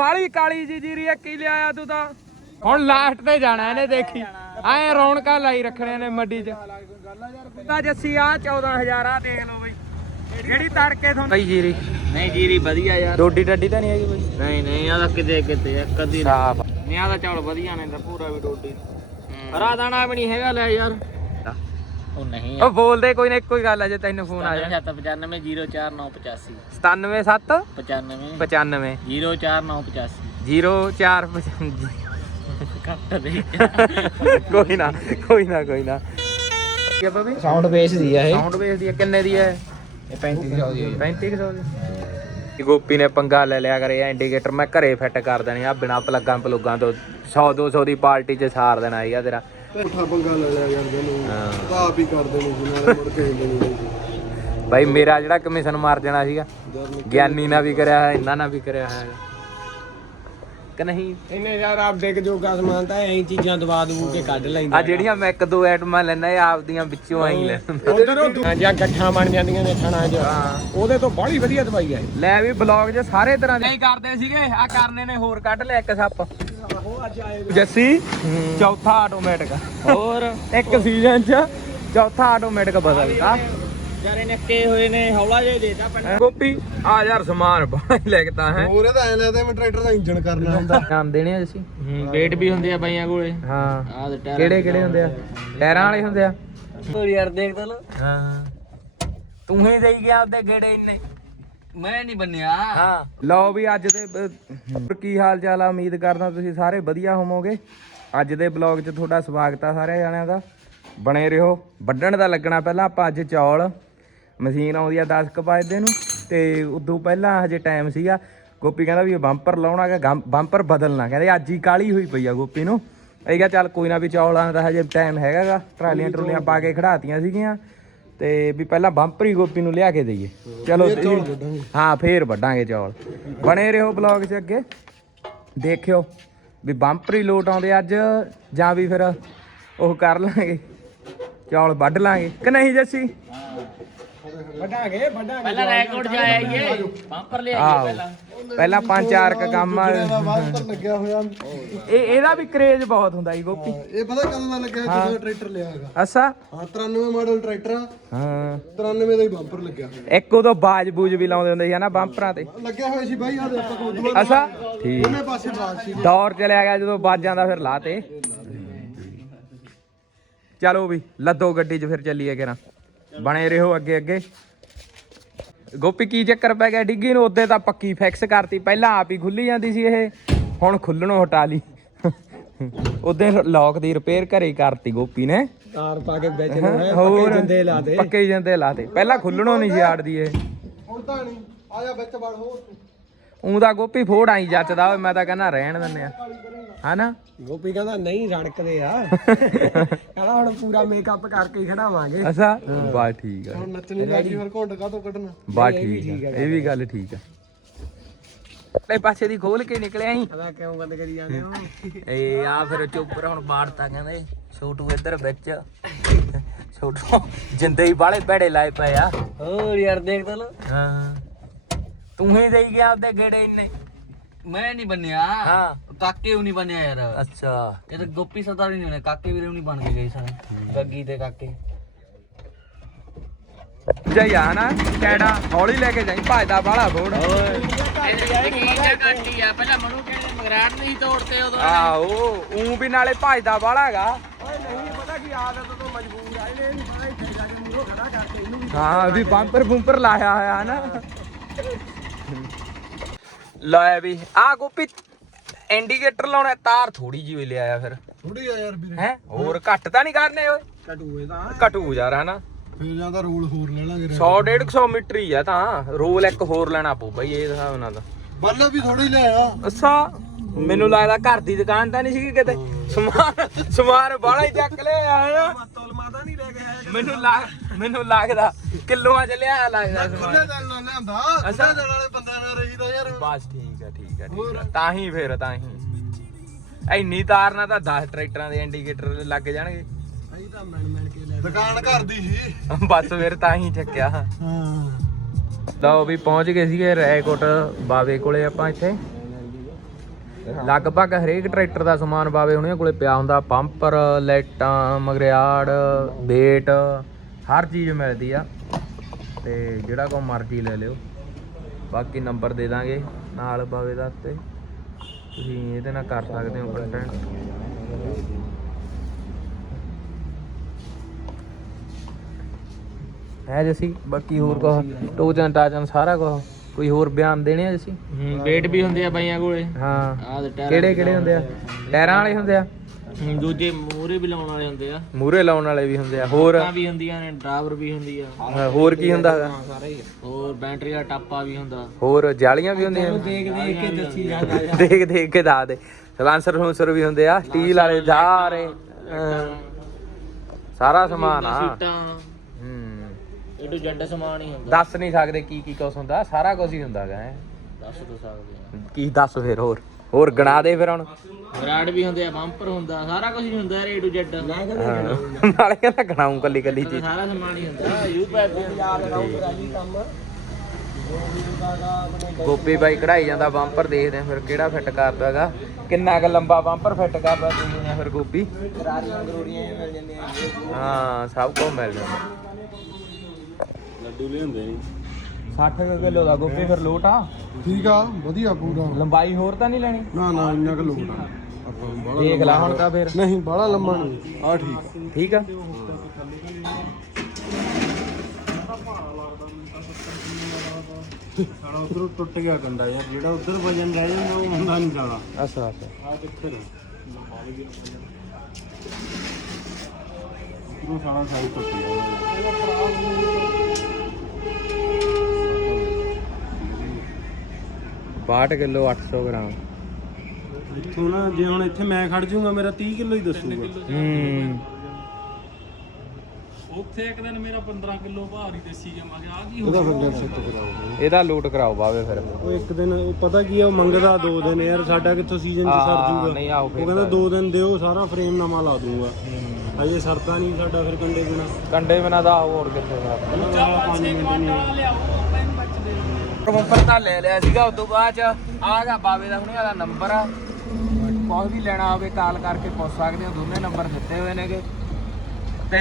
ਬਾਲੀ ਕਾਲੀ ਜੀ ਜੀਰੀ ਆ ਕੀ ਲਿਆਇਆ ਤੂੰ ਤਾਂ? ਹੁਣ ਲਾਸਟ ਤੇ ਜਾਣਾ ਇਹਨੇ ਦੇਖੀ। ਐ ਰੌਣਕਾਂ ਲਾਈ ਰੱਖਣੀਆਂ ਨੇ ਮੱਡੀ 'ਚ। ਤਾਂ ਜੱਸੀ ਆ 14000 ਆ ਦੇਖ ਲਓ ਬਈ। ਜਿਹੜੀ ਤੜਕੇ ਤੁਹਾਨੂੰ ਬਈ ਜੀਰੀ। ਨਹੀਂ ਜੀਰੀ ਵਧੀਆ ਯਾਰ। ਡੋਡੀ ਡੱਡੀ ਤਾਂ ਨਹੀਂ ਹੈਗੀ ਬਈ। ਨਹੀਂ ਨਹੀਂ ਆਦਾ ਕਿਤੇ ਕਿਤੇ ਇੱਕ ਅੱਧੀ ਸਾਫ਼ ਨਹੀਂ ਆਦਾ ਚੌਲ ਵਧੀਆ ਨੇ ਤਾਂ ਪੂਰਾ ਵੀ ਰੋਟੀ ਹਰਾ ਦਾਣਾ ਵੀ ਨਹੀਂ ਹੈਗਾ ਲੈ ਯਾਰ। ਉਹ ਨਹੀਂ ਉਹ ਬੋਲਦੇ ਕੋਈ ਨਾ ਇੱਕੋ ਹੀ ਗੱਲ ਆ ਜੇ ਤੈਨੂੰ ਫੋਨ ਆ ਜਾ 95 04985 977 95 95 04985 04 ਕੱਟ ਦੇ ਕੋਈ ਨਾ ਕੋਈ ਨਾ ਕੋਈ ਨਾ ਕੀ ਆ ਬਈ ਸਾਊਂਡ ਬੇਸ ਦੀ ਆ ਸਾਊਂਡ ਵੇਸ ਦੀ ਆ, ਕਿੰਨੇ ਦੀ ਹੈ ਇਹ? 3500 ਦੀ 3500 ਦੀ। ਗੋਪੀ ਨੇ ਪੰਗਾ ਲੈ ਲਿਆ ਕਰੇ ਇੰਡੀਕੇਟਰ ਮੈਂ ਘਰੇ ਫਿੱਟ ਕਰ ਦੇਣੇ ਆ ਬਿਨਾ ਪਲੱਗਾਂ ਪਲੁੱਗਾਂ ਤੋਂ 100 200 ਦੀ ਪਾਰਟੀ 'ਚ ਸਾਰ ਦੇਣਾ ਸੀਗਾ ਤੇਰਾ। ਪੁੱਠਾ ਪੰਗਾ ਲੈ ਲਿਆ ਯਾਰ ਮੈਨੂੰ। ਹਾਂ। ਤਾਂ ਆਪ ਹੀ ਕਰ ਦੇਣੀ ਸੀ ਨਾਲੇ ਮੁੜ ਕੇ ਹਿੰਦੇ ਨਹੀਂ ਬਾਈ ਮੇਰਾ ਜਿਹੜਾ ਕਮਿਸ਼ਨ ਮਾਰ ਜਾਣਾ ਸੀਗਾ ਗਿਆਨੀ ਨਾਲ ਵੀ ਕਰਿਆ ਹੈ ਇਹਨਾਂ ਨਾਲ ਵੀ ਕਰਿਆ ਹੈ ਕਿ ਨਹੀਂ? ਇਹਨੇ ਯਾਰ ਆਪ ਦੇਖ ਜੋ ਗਾ ਸਮਾਨ ਤਾਂ ਐਂ ਚੀਜ਼ਾਂ ਦਵਾ ਦਵੂ ਕੇ ਕੱਢ ਲੈਂਦਾ ਆ ਜਿਹੜੀਆਂ ਮੈਂ ਇੱਕ ਦੋ ਐਟਮਾਂ ਲੈਣਾ ਇਹ ਆਪਦੀਆਂ ਵਿੱਚੋਂ ਆਈ ਲੈ ਉਧਰ ਜਾਂ ਗੱਠਾਂ ਬਣ ਜਾਂਦੀਆਂ ਨੇ ਥਣਾ 'ਚ। ਉਹਦੇ ਤੋਂ ਬਾਹਲੀ ਵਧੀਆ ਦਵਾਈ ਹੈ ਲੈ ਵੀ ਬਲੌਗ 'ਚ ਸਾਰੇ ਤਰ੍ਹਾਂ ਦੇ ਨਹੀਂ ਕਰਦੇ ਸੀਗੇ ਆ ਕਰਨੇ ਨੇ ਹੋਰ ਕੱਢ ਲਿਆ ਇੱਕ ਸੱਪ। ਜੱਸੀ ਚੌਥਾ ਆਟੋਮੈਟਿਕ ਹੋਰ? ਇੱਕ ਸੀਜ਼ਨ 'ਚ ਚੌਥਾ ਆਟੋਮੈਟਿਕ ਬਦਲਦਾ। ਵਿਚਾਰੇ ਨੱਕੇ ਹੋਏ ਨੇ ਹੌਲਾ ਜਿਹਾ ਦੇਤਾ ਪਿੰਡ ਗੋਪੀ ਆ ਯਾਰ ਸਮਾਨ ਬਾਹਰ ਲੱਗਦਾ ਹੈ। ਹੋਰ ਇਹਦਾ ਐ ਲੱਗਦਾ ਮੈਂ ਟਰੈਕਟਰ ਦਾ ਇੰਜਨ ਕਰਨਾ ਹੁੰਦਾ। ਨਾਮ ਦੇਣੇ ਆ ਜੱਸੀ ਵੇਟ ਵੀ ਹੁੰਦੇ ਆ ਬਾਈਆਂ ਕੋਲੇ। ਹਾਂ। ਆਹ ਦੇ ਟਾਇਰ ਕਿਹੜੇ ਕਿਹੜੇ ਹੁੰਦੇ ਆ? ਟਾਇਰਾਂ ਵਾਲੇ ਹੁੰਦੇ ਆ? ਹੋਰ ਯਾਰ ਦੇਖ ਤਾਂ ਲੋ ਹਾਂ। ਤੂੰ ਹੀ ਦੇਈ ਗਿਆ ਆਪਦੇ ਗੇੜੇ ਇੰਨੇ। ਮੈਂ ਨਹੀਂ ਬੰਨਿਆ। ਹਾਂ। ਲਓ ਵੀ ਅੱਜ ਦੇ ਕੀ ਹਾਲ ਚਾਲ ਆ? ਉਮੀਦ ਕਰਦਾ ਤੁਸੀਂ ਸਾਰੇ ਵਧੀਆ ਹੋਵੋਗੇ। ਅੱਜ ਦੇ ਬਲੌਗ 'ਚ ਤੁਹਾਡਾ ਸਵਾਗਤ ਆ ਸਾਰੇ ਜਣਿਆਂ ਦਾ। ਬਣੇ ਰਹੋ। ਵੱਢਣ ਦਾ ਲੱਗਣਾ ਪਹਿਲਾਂ ਆਪਾਂ ਅੱਜ ਚੌਲ। ਮਸ਼ੀਨ ਆਉਂਦੀ ਆ 10 ਕੁ ਵਜੇ ਨੂੰ ਤੇ ਉਦੋਂ ਪਹਿਲਾਂ ਹਜੇ ਟਾਈਮ ਸੀਗਾ। ਗੋਪੀ ਕਹਿੰਦਾ ਵੀ ਬੰਪਰ ਲਾਉਣਾ ਕਿ ਬੰਪਰ ਬਦਲਣਾ ਕਹਿੰਦੇ ਅੱਜ ਹੀ ਕਾਲੀ ਹੋਈ ਪਈ ਆ ਗੋਪੀ ਨੂੰ। ਅਸੀਂ ਕਿਹਾ ਚੱਲ ਕੋਈ ਨਾ ਵੀ ਚੌਲਾਂ ਦਾ ਹਜੇ ਟਾਈਮ ਹੈਗਾਗਾ ਟਰਾਲੀਆਂ ਟਰੂਲੀਆਂ ਪਾ ਕੇ ਖੜਾਤੀਆਂ ਸੀਗੀਆਂ। ਤੇ ਵੀ ਪਹਿਲਾਂ ਬੰਪਰ ਹੀ ਗੋਪੀ ਨੂੰ ਲਿਆ ਕੇ ਦਈਏ। ਚਲੋ ਹਾਂ ਫੇਰ ਵੱਢਾਂਗੇ ਚੌਲ। ਬਣੇ ਰਹੋ ਬਲੌਗ 'ਚ ਅੱਗੇ। ਦੇਖਿਓ ਵੀ ਬੰਪਰ ਹੀ ਲੋਟ ਆਉਂਦੇ ਅੱਜ ਜਾਂ ਵੀ ਫਿਰ ਉਹ ਕਰ ਲਾਂਗੇ। ਚੌਲ ਵੱਢ ਲਾਂਗੇ। ਕਿ ਨਹੀਂ ਜੱਸੀ? ਵੱਡਾਂਗੇ ਵੱਡਾਂਗੇ ਪਹਿਲਾਂ ਰੈਕੋਰਡ ਜਾਇਆ ਇਹ ਬੰਪਰ ਲਿਆ ਆਹੋ। ਪਹਿਲਾਂ। ਪੰਜ ਚਾਰ ਕ ਕੰਮ ਆ। ਲੱਗਿਆ ਹੋਇਆ। ਇਹ ਇਹਦਾ ਵੀ ਕਰੇਜ ਬਹੁਤ ਹੁੰਦਾ ਜੀ ਗੋਪੀ। ਇਹ ਪਤਾ ਕਦੋਂ ਦਾ ਲੱਗਿਆ ਜਦੋਂ ਟਰੈਕਟਰ ਲਿਆ ਹੈਗਾ? ਅੱਛਾ। ਹਾਂ 93 ਮਾਡਲ ਟਰੈਕਟਰ ਆ। ਹਾਂ। 93 ਦਾ ਹੀ ਬੰਪਰ ਲੱਗਿਆ ਹੋਇਆ। ਇੱਕ ਉਦੋਂ ਬਾਜ ਬੂਜ ਵੀ ਲਾਉਂਦੇ ਹੁੰਦੇ ਸੀ ਨਾ ਬੰਪਰਾਂ ਤੇ। ਲੱਗਿਆ ਹੋਇਆ ਸੀ ਬਾਈ ਆਦੇ ਆਪਾਂ ਕੋਲ ਦੁਆ ਅੱਛਾ। ਠੀਕ। ਉਹਨੇ ਪਾਸੇ ਬਾਤ ਸੀ। ਦੌਰ ਚਲਿਆ ਗਿਆ ਜਦੋਂ ਬਾਜਾਂ ਦਾ ਫਿਰ ਲਾਤੇ ਚਲੋ ਵੀ ਲੱਦੋ ਗੱਡੀ 'ਚ ਫਿਰ ਚੱਲੀਏ ਕਿਰਾਂ। ਬਣੇ ਰਹੋ ਅੱਗੇ ਅੱਗੇ ਗੋਪੀ ਕੀ ਚੱਕਰ ਪੈ ਗਿਆ? ਡਿੱਗੀ ਨੂੰ ਉੱਤੇ ਤਾਂ ਪੱਕੀ ਫਿਕਸ ਕਰਤੀ। ਪਹਿਲਾਂ ਆਪ ਹੀ ਖੁੱਲੀ ਜਾਂਦੀ ਸੀ ਇਹ। ਹੁਣ ਖੁੱਲਣੋਂ ਹਟਾ ਲਈ। ਉਹਦੇ ਲੋਕ ਦੀ ਰਿਪੇਅਰ ਘਰੇ ਕਰਤੀ ਗੋਪੀ ਨੇ। ਤਾਰ ਪਾ ਕੇ ਵਿੱਚ ਹੋਰ? ਜਿੰਦੇ ਲਾ ਦੇ। ਪੱਕੇ ਜਿੰਦੇ ਲਾਤੇ ਪਹਿਲਾਂ ਖੁੱਲਣੋਂ ਨਹੀਂ ਸੀ ਆੜਦੀ ਇਹ। ਹੁਣ ਤਾਂ ਨਹੀਂ। ਆ ਜਾ ਵਿੱਚ ਵੜ ਹੋ ਊਂ ਦਾ ਗੋਪੀ ਫੋੜ ਆਈ ਜੱਚਦਾ ਓਏ ਮੈਂ ਤਾਂ ਕਹਿੰਦਾ ਰਹਿਣ ਦਿੰਦੇ ਆ। ਹਨਾ? ਗੋਪੀ ਕਹਿੰਦਾ ਨਹੀਂ ਰੜਕਦੇ ਆ। ਕਹਿੰਦਾ ਹੁਣ ਪੂਰਾ ਮੇਕਅਪ ਕਰਕੇ ਹੀ ਖੜਾਵਾਂਗੇ ਅੱਛਾ? ਬਾ ਠੀਕ ਆ। ਹੁਣ ਨੱਚਣੀ ਲੱਗੀ ਫਿਰ ਘੁੰਡ ਕਾ ਤੋਂ ਕੱਢਣਾ ਬਾ ਠੀਕ ਆ। ਇਹ ਵੀ ਗੱਲ। ਠੀਕ ਆ। ਤੇ ਪਾਸੇ ਦੀ ਖੋਲ ਕੇ ਨਿਕਲਿਆ ਸੀ ਕਹਿੰਦਾ ਕਿਉਂ ਬੰਦ ਕਰੀ ਜਾਂਦੇ ਹੋ? ਏ ਆ ਫਿਰ ਚੁੱਪਰ ਹੁਣ ਬਾੜਤਾ ਕਹਿੰਦੇ। ਛੋਟੂ ਇੱਧਰ ਵਿੱਚ। ਛੋਟੂ ਜਿੰਦੇ ਹੀ ਬਾਲੇ ਭੈੜੇ ਲਾਏ ਪਏ ਆ। ਹੋਰ ਯਾਰ ਦੇਖ ਤਾਂ ਲੋ। ਹਾਂ। ਤੂੰ ਹੀ ਦੇਈ ਗਿਆ ਆਪਦੇ ਗੇੜੇ ਇੰਨੇ। ਮੈਂ ਨਹੀਂ ਬੰਨਿਆ। ਹਾਂ। ਕਾਕੇ ਉਹ ਨਹੀਂ ਬੰਨਿਆ ਯਾਰ। ਅੱਛਾ। ਇਹ ਤਾਂ ਗੋਪੀ ਸਰਦਾਰ ਨਹੀਂ ਹੋਣੇ ਕਾਕੇ ਵੀਰੇ ਨਹੀਂ ਬਣ ਕੇ ਗਏ ਸਾਰੇ। ਗੱਗੀ ਤੇ ਕਾਕੇ। ਜਈ ਆ ਨਾ ਕੈੜਾ ਹੌਲੀ ਲੈ ਕੇ ਜਾਈ ਭਜਦਾ ਬਾਲਾ ਫੋੜ ਵੀ ਨਾਲੇ ਭਜਦਾ ਬਾਲਾ ਹੈਗਾ। ਓਏ ਨਹੀਂ ਪਤਾ ਕੀ ਆਦਤ ਤੋਂ ਮਜਬੂਰ ਆ ਇਹਨੇ ਨਹੀਂ ਪਤਾ ਇੱਥੇ ਜਾ ਕੇ ਮੂਰੋ ਖੜਾ ਕਰਕੇ ਇਹਨੂੰ ਹਾਂ ਵੀ ਬੰਪਰ ਬੁੰਪਰ ਲਾਇਆ ਹੋਇਆ ਨਾ। ਲੈ ਵੀ ਆ ਗੋਪੀ ਇੰਡੀਕੇਟਰ ਲਾਉਣਾ ਤਾਰ ਥੋੜੀ ਜਿਹੀ ਲਿਆਇਆ ਫਿਰ। ਥੋੜੀ ਆ ਯਾਰ ਵੀਰੇ। ਹੈ? ਹੋਰ ਘੱਟ ਤਾਂ ਨਹੀਂ ਕਰਨੇ ਓਏ। ਕਟੂਏ ਦਾ ਘਟੂ ਯਾਰ ਹਨਾ? ਫਿਰ ਜਾਂ ਤਾਂ ਰੂਲ ਹੋਰ ਲੈ ਲਾਂਗੇ। 100 150 ਮੀਟਰ ਹੀ ਆ ਤਾਂ। ਰੋਲ ਇੱਕ ਹੋਰ ਲੈਣਾ ਪਊ ਬਈ ਇਹ ਹਿਸਾਬ ਨਾਲ ਤਾਂ। ਬੱਲਬ ਵੀ ਥੋੜੀ ਲੈ ਆ। ਅੱਛਾ ਮੈਨੂੰ ਲੱਗਦਾ ਘਰ ਦੀ ਦੁਕਾਨ ਤਾਂ ਨਹੀਂ ਸੀਗੀ ਕਿਤੇ। ਸਮਾਨ ਸਮਾਨ ਬਾਹਲਾ ਹੀ ਚੱਕ ਲਿਆ ਹਨਾ ਤੋਲ ਮਾਤਾ ਨਹੀਂ ਕੇ ਆਇਆ ਮੈਨੂੰ ਲੱਗ ਮੈਨੂੰ ਲੱਗਦਾ ਕਿਲੋਆਂ ਚ ਲਿਆ ਲੱਗਦਾ ਖੁੱਲੇ ਦਿਲ ਨਾਲ ਲਿਆਂਦਾ ਖੁੱਲੇ ਦਿਲ ਵਾਲੇ ਬੰਦਿਆਂ ਨਾਲ ਰਹੀਦਾ ਯਾਰ। ਬਸ ਠੀਕ ਆ ਠੀਕ ਆ ਠੀਕ ਆ। ਤਾਂ ਹੀ ਫੇਰ ਤਾਂ ਹੀ। ਇੰਨੀ ਤਾਰ ਨਾਲ ਤਾਂ 10 ਟਰੈਕਟਰਾਂ ਦੇ ਇੰਡੀਕੇਟਰ ਲੱਗ ਜਾਣਗੇ। ਅਸੀਂ ਤਾਂ ਮਣ ਮਣ ਕੇ ਲੈ ਦੁਕਾਨ ਘਰ ਦੀ ਸੀ। ਬਸ ਫਿਰ ਤਾਂ ਹੀ ਚੱਕਿਆ। ਹਾਂ। ਲਓ ਵੀ ਪਹੁੰਚ ਗਏ ਸੀਗੇ ਰੈਕੋਟ ਬਾਵੇ ਕੋਲੇ ਆਪਾਂ ਇੱਥੇ। ਲਗਭਗ ਹਰੇਕ ਟਰੈਕਟਰ ਦਾ ਸਮਾਨ ਬਾਵੇ ਉਹਨਾਂ ਕੋਲੇ ਪਿਆ ਹੁੰਦਾ। ਪੰਪਰ, ਲਾਈਟਾਂ, ਮਗਰਿਆੜ, ਬੇਟ, ਹਰ ਚੀਜ਼ ਮਿਲਦੀ ਆ। ਤੇ ਜਿਹੜਾ ਕੋ ਮਰਜ਼ੀ ਲੈ ਲਿਓ। ਬਾਕੀ ਨੰਬਰ ਦੇ ਦਾਂਗੇ ਨਾਲ ਬਾਵੇ ਦਾ ਤੇ ਤੁਸੀਂ ਇਹਦੇ ਨਾਲ ਕਰ ਸਕਦੇ ਹੋ ਕੰਟੈਂਟ ਹੈ ਜਸੀ ਬਾਕੀ ਹੋਰ ਕੋ ਟੋਚਨ ਟਾਚਨ ਸਾਰਾ ਕੁਝ ਕੋਈ ਹੋਰ ਬਿਆਨ ਦੇਣੇ ਆ ਜਸੀ ਹੂੰ ਵੇਟ ਵੀ ਹੁੰਦੇ ਆ ਬਾਈਆਂ ਕੋਲੇ। ਹਾਂ ਆਹ ਦੇ ਟਾਇਰ ਕਿਹੜੇ ਕਿਹੜੇ ਹੁੰਦੇ ਆ? ਟਾਇਰਾਂ ਵਾਲੇ ਹੁੰਦੇ ਆ? ਦੂਜੇ ਮੂਰੇ ਵੀ ਲਾਉਣ ਵਾਲੇ ਹੁੰਦੇ ਆ। ਮੂਰੇ ਲਾਉਣ ਵਾਲੇ ਵੀ ਹੁੰਦੇ ਆ ਹੋਰ? ਤਾਂ ਵੀ ਹੁੰਦੀਆਂ ਨੇ ਡਰਾਈਵਰ ਵੀ ਹੁੰਦੀ ਆ। ਹੋਰ ਕੀ ਹੁੰਦਾ? ਹੈਗਾ ਸਾਰਾ। ਹੀ ਹੋਰ ਬੈਟਰੀ ਦਾ ਟਾਪਾ ਵੀ ਹੁੰਦਾ। ਹੋਰ ਜਾਲੀਆਂ ਵੀ ਹੁੰਦੀਆਂ? ਦੇਖ ਦੇਖ ਕੇ ਦੱਸੀ ਜਾਂਦਾ। ਦੇਖ ਦੇਖ ਕੇ ਦੱਸ ਦੇ। ਸਲਾਂਸਰ ਹੂੰਸਰ ਵੀ ਹੁੰਦੇ ਆ ਸਟੀਲ ਵਾਲੇ ਜਾਰੇ ਸਾਰਾ ਸਮਾਨ ਆ ਤੋਂ ਜੱਡ ਸਮਾਨ ਹੀ ਹੁੰਦਾ। ਦੱਸ ਨਹੀਂ ਸਕਦੇ ਕੀ ਕੀ ਕੁਛ ਹੁੰਦਾ ਸਾਰਾ ਕੁਝ ਹੀ ਹੁੰਦਾ ਹੈਂ। ਦੱਸ ਦੋ ਸਕਦੇ ਆ। ਕੀ ਦੱਸ ਫਿਰ ਹੋਰ। ਹੋਰ ਗਣਾ ਦੇ ਫਿਰ ਹੁਣ। ਬਰਾਡ ਵੀ ਹੁੰਦੇ ਆ ਬੰਪਰ ਹੁੰਦਾ ਸਾਰਾ ਕੁਝ ਹੀ ਹੁੰਦਾ ਏ ਟੂ ਜੈਡ। ਨਾਲੇ ਕਹਿੰਦਾ ਗਣਾਉਂ ਕੱਲੀ ਕੱਲੀ ਚੀਜ਼। ਸਾਰਾ ਸਮਾਨ ਹੀ ਹੁੰਦਾ। ਯੂ ਪੈਪ ਵੀ ਹੁੰਦਾ ਗੋਪੀ ਬਾਈ ਕਢਾਈ ਜਾਂਦਾ ਬੰਪਰ ਦੇਖਦੇ ਆ ਫਿਰ ਕਿਹੜਾ ਫਿੱਟ ਕਰਦਾ ਹੈਗਾ ਕਿੰਨਾ ਕੁ ਲੰਬਾ ਬੰਪਰ ਫਿੱਟ ਕਰਦਾ ਤੁਸੀਂ ਫਿਰ ਗੋਪੀ। ਗਰਾਰੀਆਂ ਗਰੂਰੀਆਂ ਮਿਲ ਜਾਂਦੀਆਂ। ਹਾਂ ਸਭ ਕੁਝ ਮਿਲ ਜਾਂਦਾ। ਲੱਡੂ ਲਿਆਂਦੇ ਨਹੀਂ 60 ਕਿਲੋ ਦਾ ਗੋਪੀ ਫਿਰ ਲੋਟ ਆ। ਠੀਕ ਆ ਵਧੀਆ ਪੂਰਾ। ਲੰਬਾਈ ਹੋਰ ਤਾਂ ਨਹੀਂ ਲੈਣੀ? ਨਾ ਨਾ ਇੰਨਾ ਕੁ ਲੋਟ ਆ। ਦੇਖ ਲੈ ਹੁਣ ਤਾਂ ਫਿਰ। ਨਹੀਂ ਬਾਹਲਾ ਲੰਮਾ ਨਹੀਂ। ਆ ਠੀਕ ਠੀਕ ਆ। ਸਾਡਾ ਉਧਰੋਂ ਟੁੱਟ ਗਿਆ ਕੰਡਾ ਯਾਰ ਜਿਹੜਾ ਉਧਰ ਵਜਨ ਰਹਿ ਜਾਂਦਾ ਉਹ ਹੁੰਦਾ ਨਹੀਂ ਸਾਲਾ। ਅੱਛਾ ਅੱਛਾ। ਆ ਕਿੱਥੇ ਨੇ। ਉਧਰੋਂ ਸਾਲਾ ਸਾਈ ਟੁੱਟ ਗਿਆ। 62 ਕਿਲੋ 800 ਗ੍ਰਾਮ। ਇੱਥੋਂ ਨਾ ਜੇ ਹੁਣ ਇੱਥੇ ਮੈਂ ਖੜ ਜਾਊਂਗਾ ਮੇਰਾ 30 ਕਿਲੋ ਹੀ ਦੱਸੂਗਾ। ਹੂੰ। ਉੱਥੇ ਇੱਕ ਦਿਨ ਮੇਰਾ 15 ਕਿਲੋ ਭਾਰ ਹੀ ਦੇਸੀ ਗਿਆ ਮੈਂ ਕਿਹਾ ਆ ਕੀ ਕਰਾਉਂਗਾ ਇਹਦਾ ਲੋਟ ਕਰਾਓ ਬਾਵੇ ਫਿਰ। ਉਹ ਇੱਕ ਦਿਨ ਉਹ ਪਤਾ ਕੀ ਆ ਉਹ ਮੰਗਦਾ ਦੋ ਦਿਨ ਯਾਰ ਸਾਡਾ ਕਿੱਥੋਂ ਸੀਜ਼ਨ ਚ ਸਰ ਹਾਂ, ਜੂਗਾ। ਨਹੀਂ ਆਓ ਉਹ ਫਿਰ ਕਹਿੰਦਾ ਦੋ ਦਿਨ ਦਿਓ ਸਾਰਾ ਫਰੇਮ ਨਵਾਂ ਲਾ ਦੂੰਗਾ। ਹਜੇ ਸਰਦਾ ਨਹੀਂ ਸਾਡਾ ਫਿਰ ਕੰਡੇ ਬਿਨਾ। ਕੰਡੇ ਬਿਨਾ ਦਾ ਹੋਰ ਕਿੱਥੇ ਦਾ ਕੁਆਂਟਲ ਲਿਆਓ ਆਪਾਂ ਤਾਂ ਲੈ ਲਿਆ ਸੀਗਾ ਉਸ ਤੋਂ ਬਾਅਦ ਚ ਆਗਾ ਬਾਵੇ ਦਾ ਹੁਣੇ ਵਾਲਾ ਨੰਬਰ ਆ। ਕੁਝ ਵੀ ਲੈਣਾ ਹੋਵੇ ਕਾਲ ਕਰਕੇ ਪੁੱਛ ਸਕਦੇ ਹੋ, ਦੋਨੇ ਨੰਬਰ ਦਿੱਤੇ ਹੋਏ ਨੇਗੇ। ਤੇ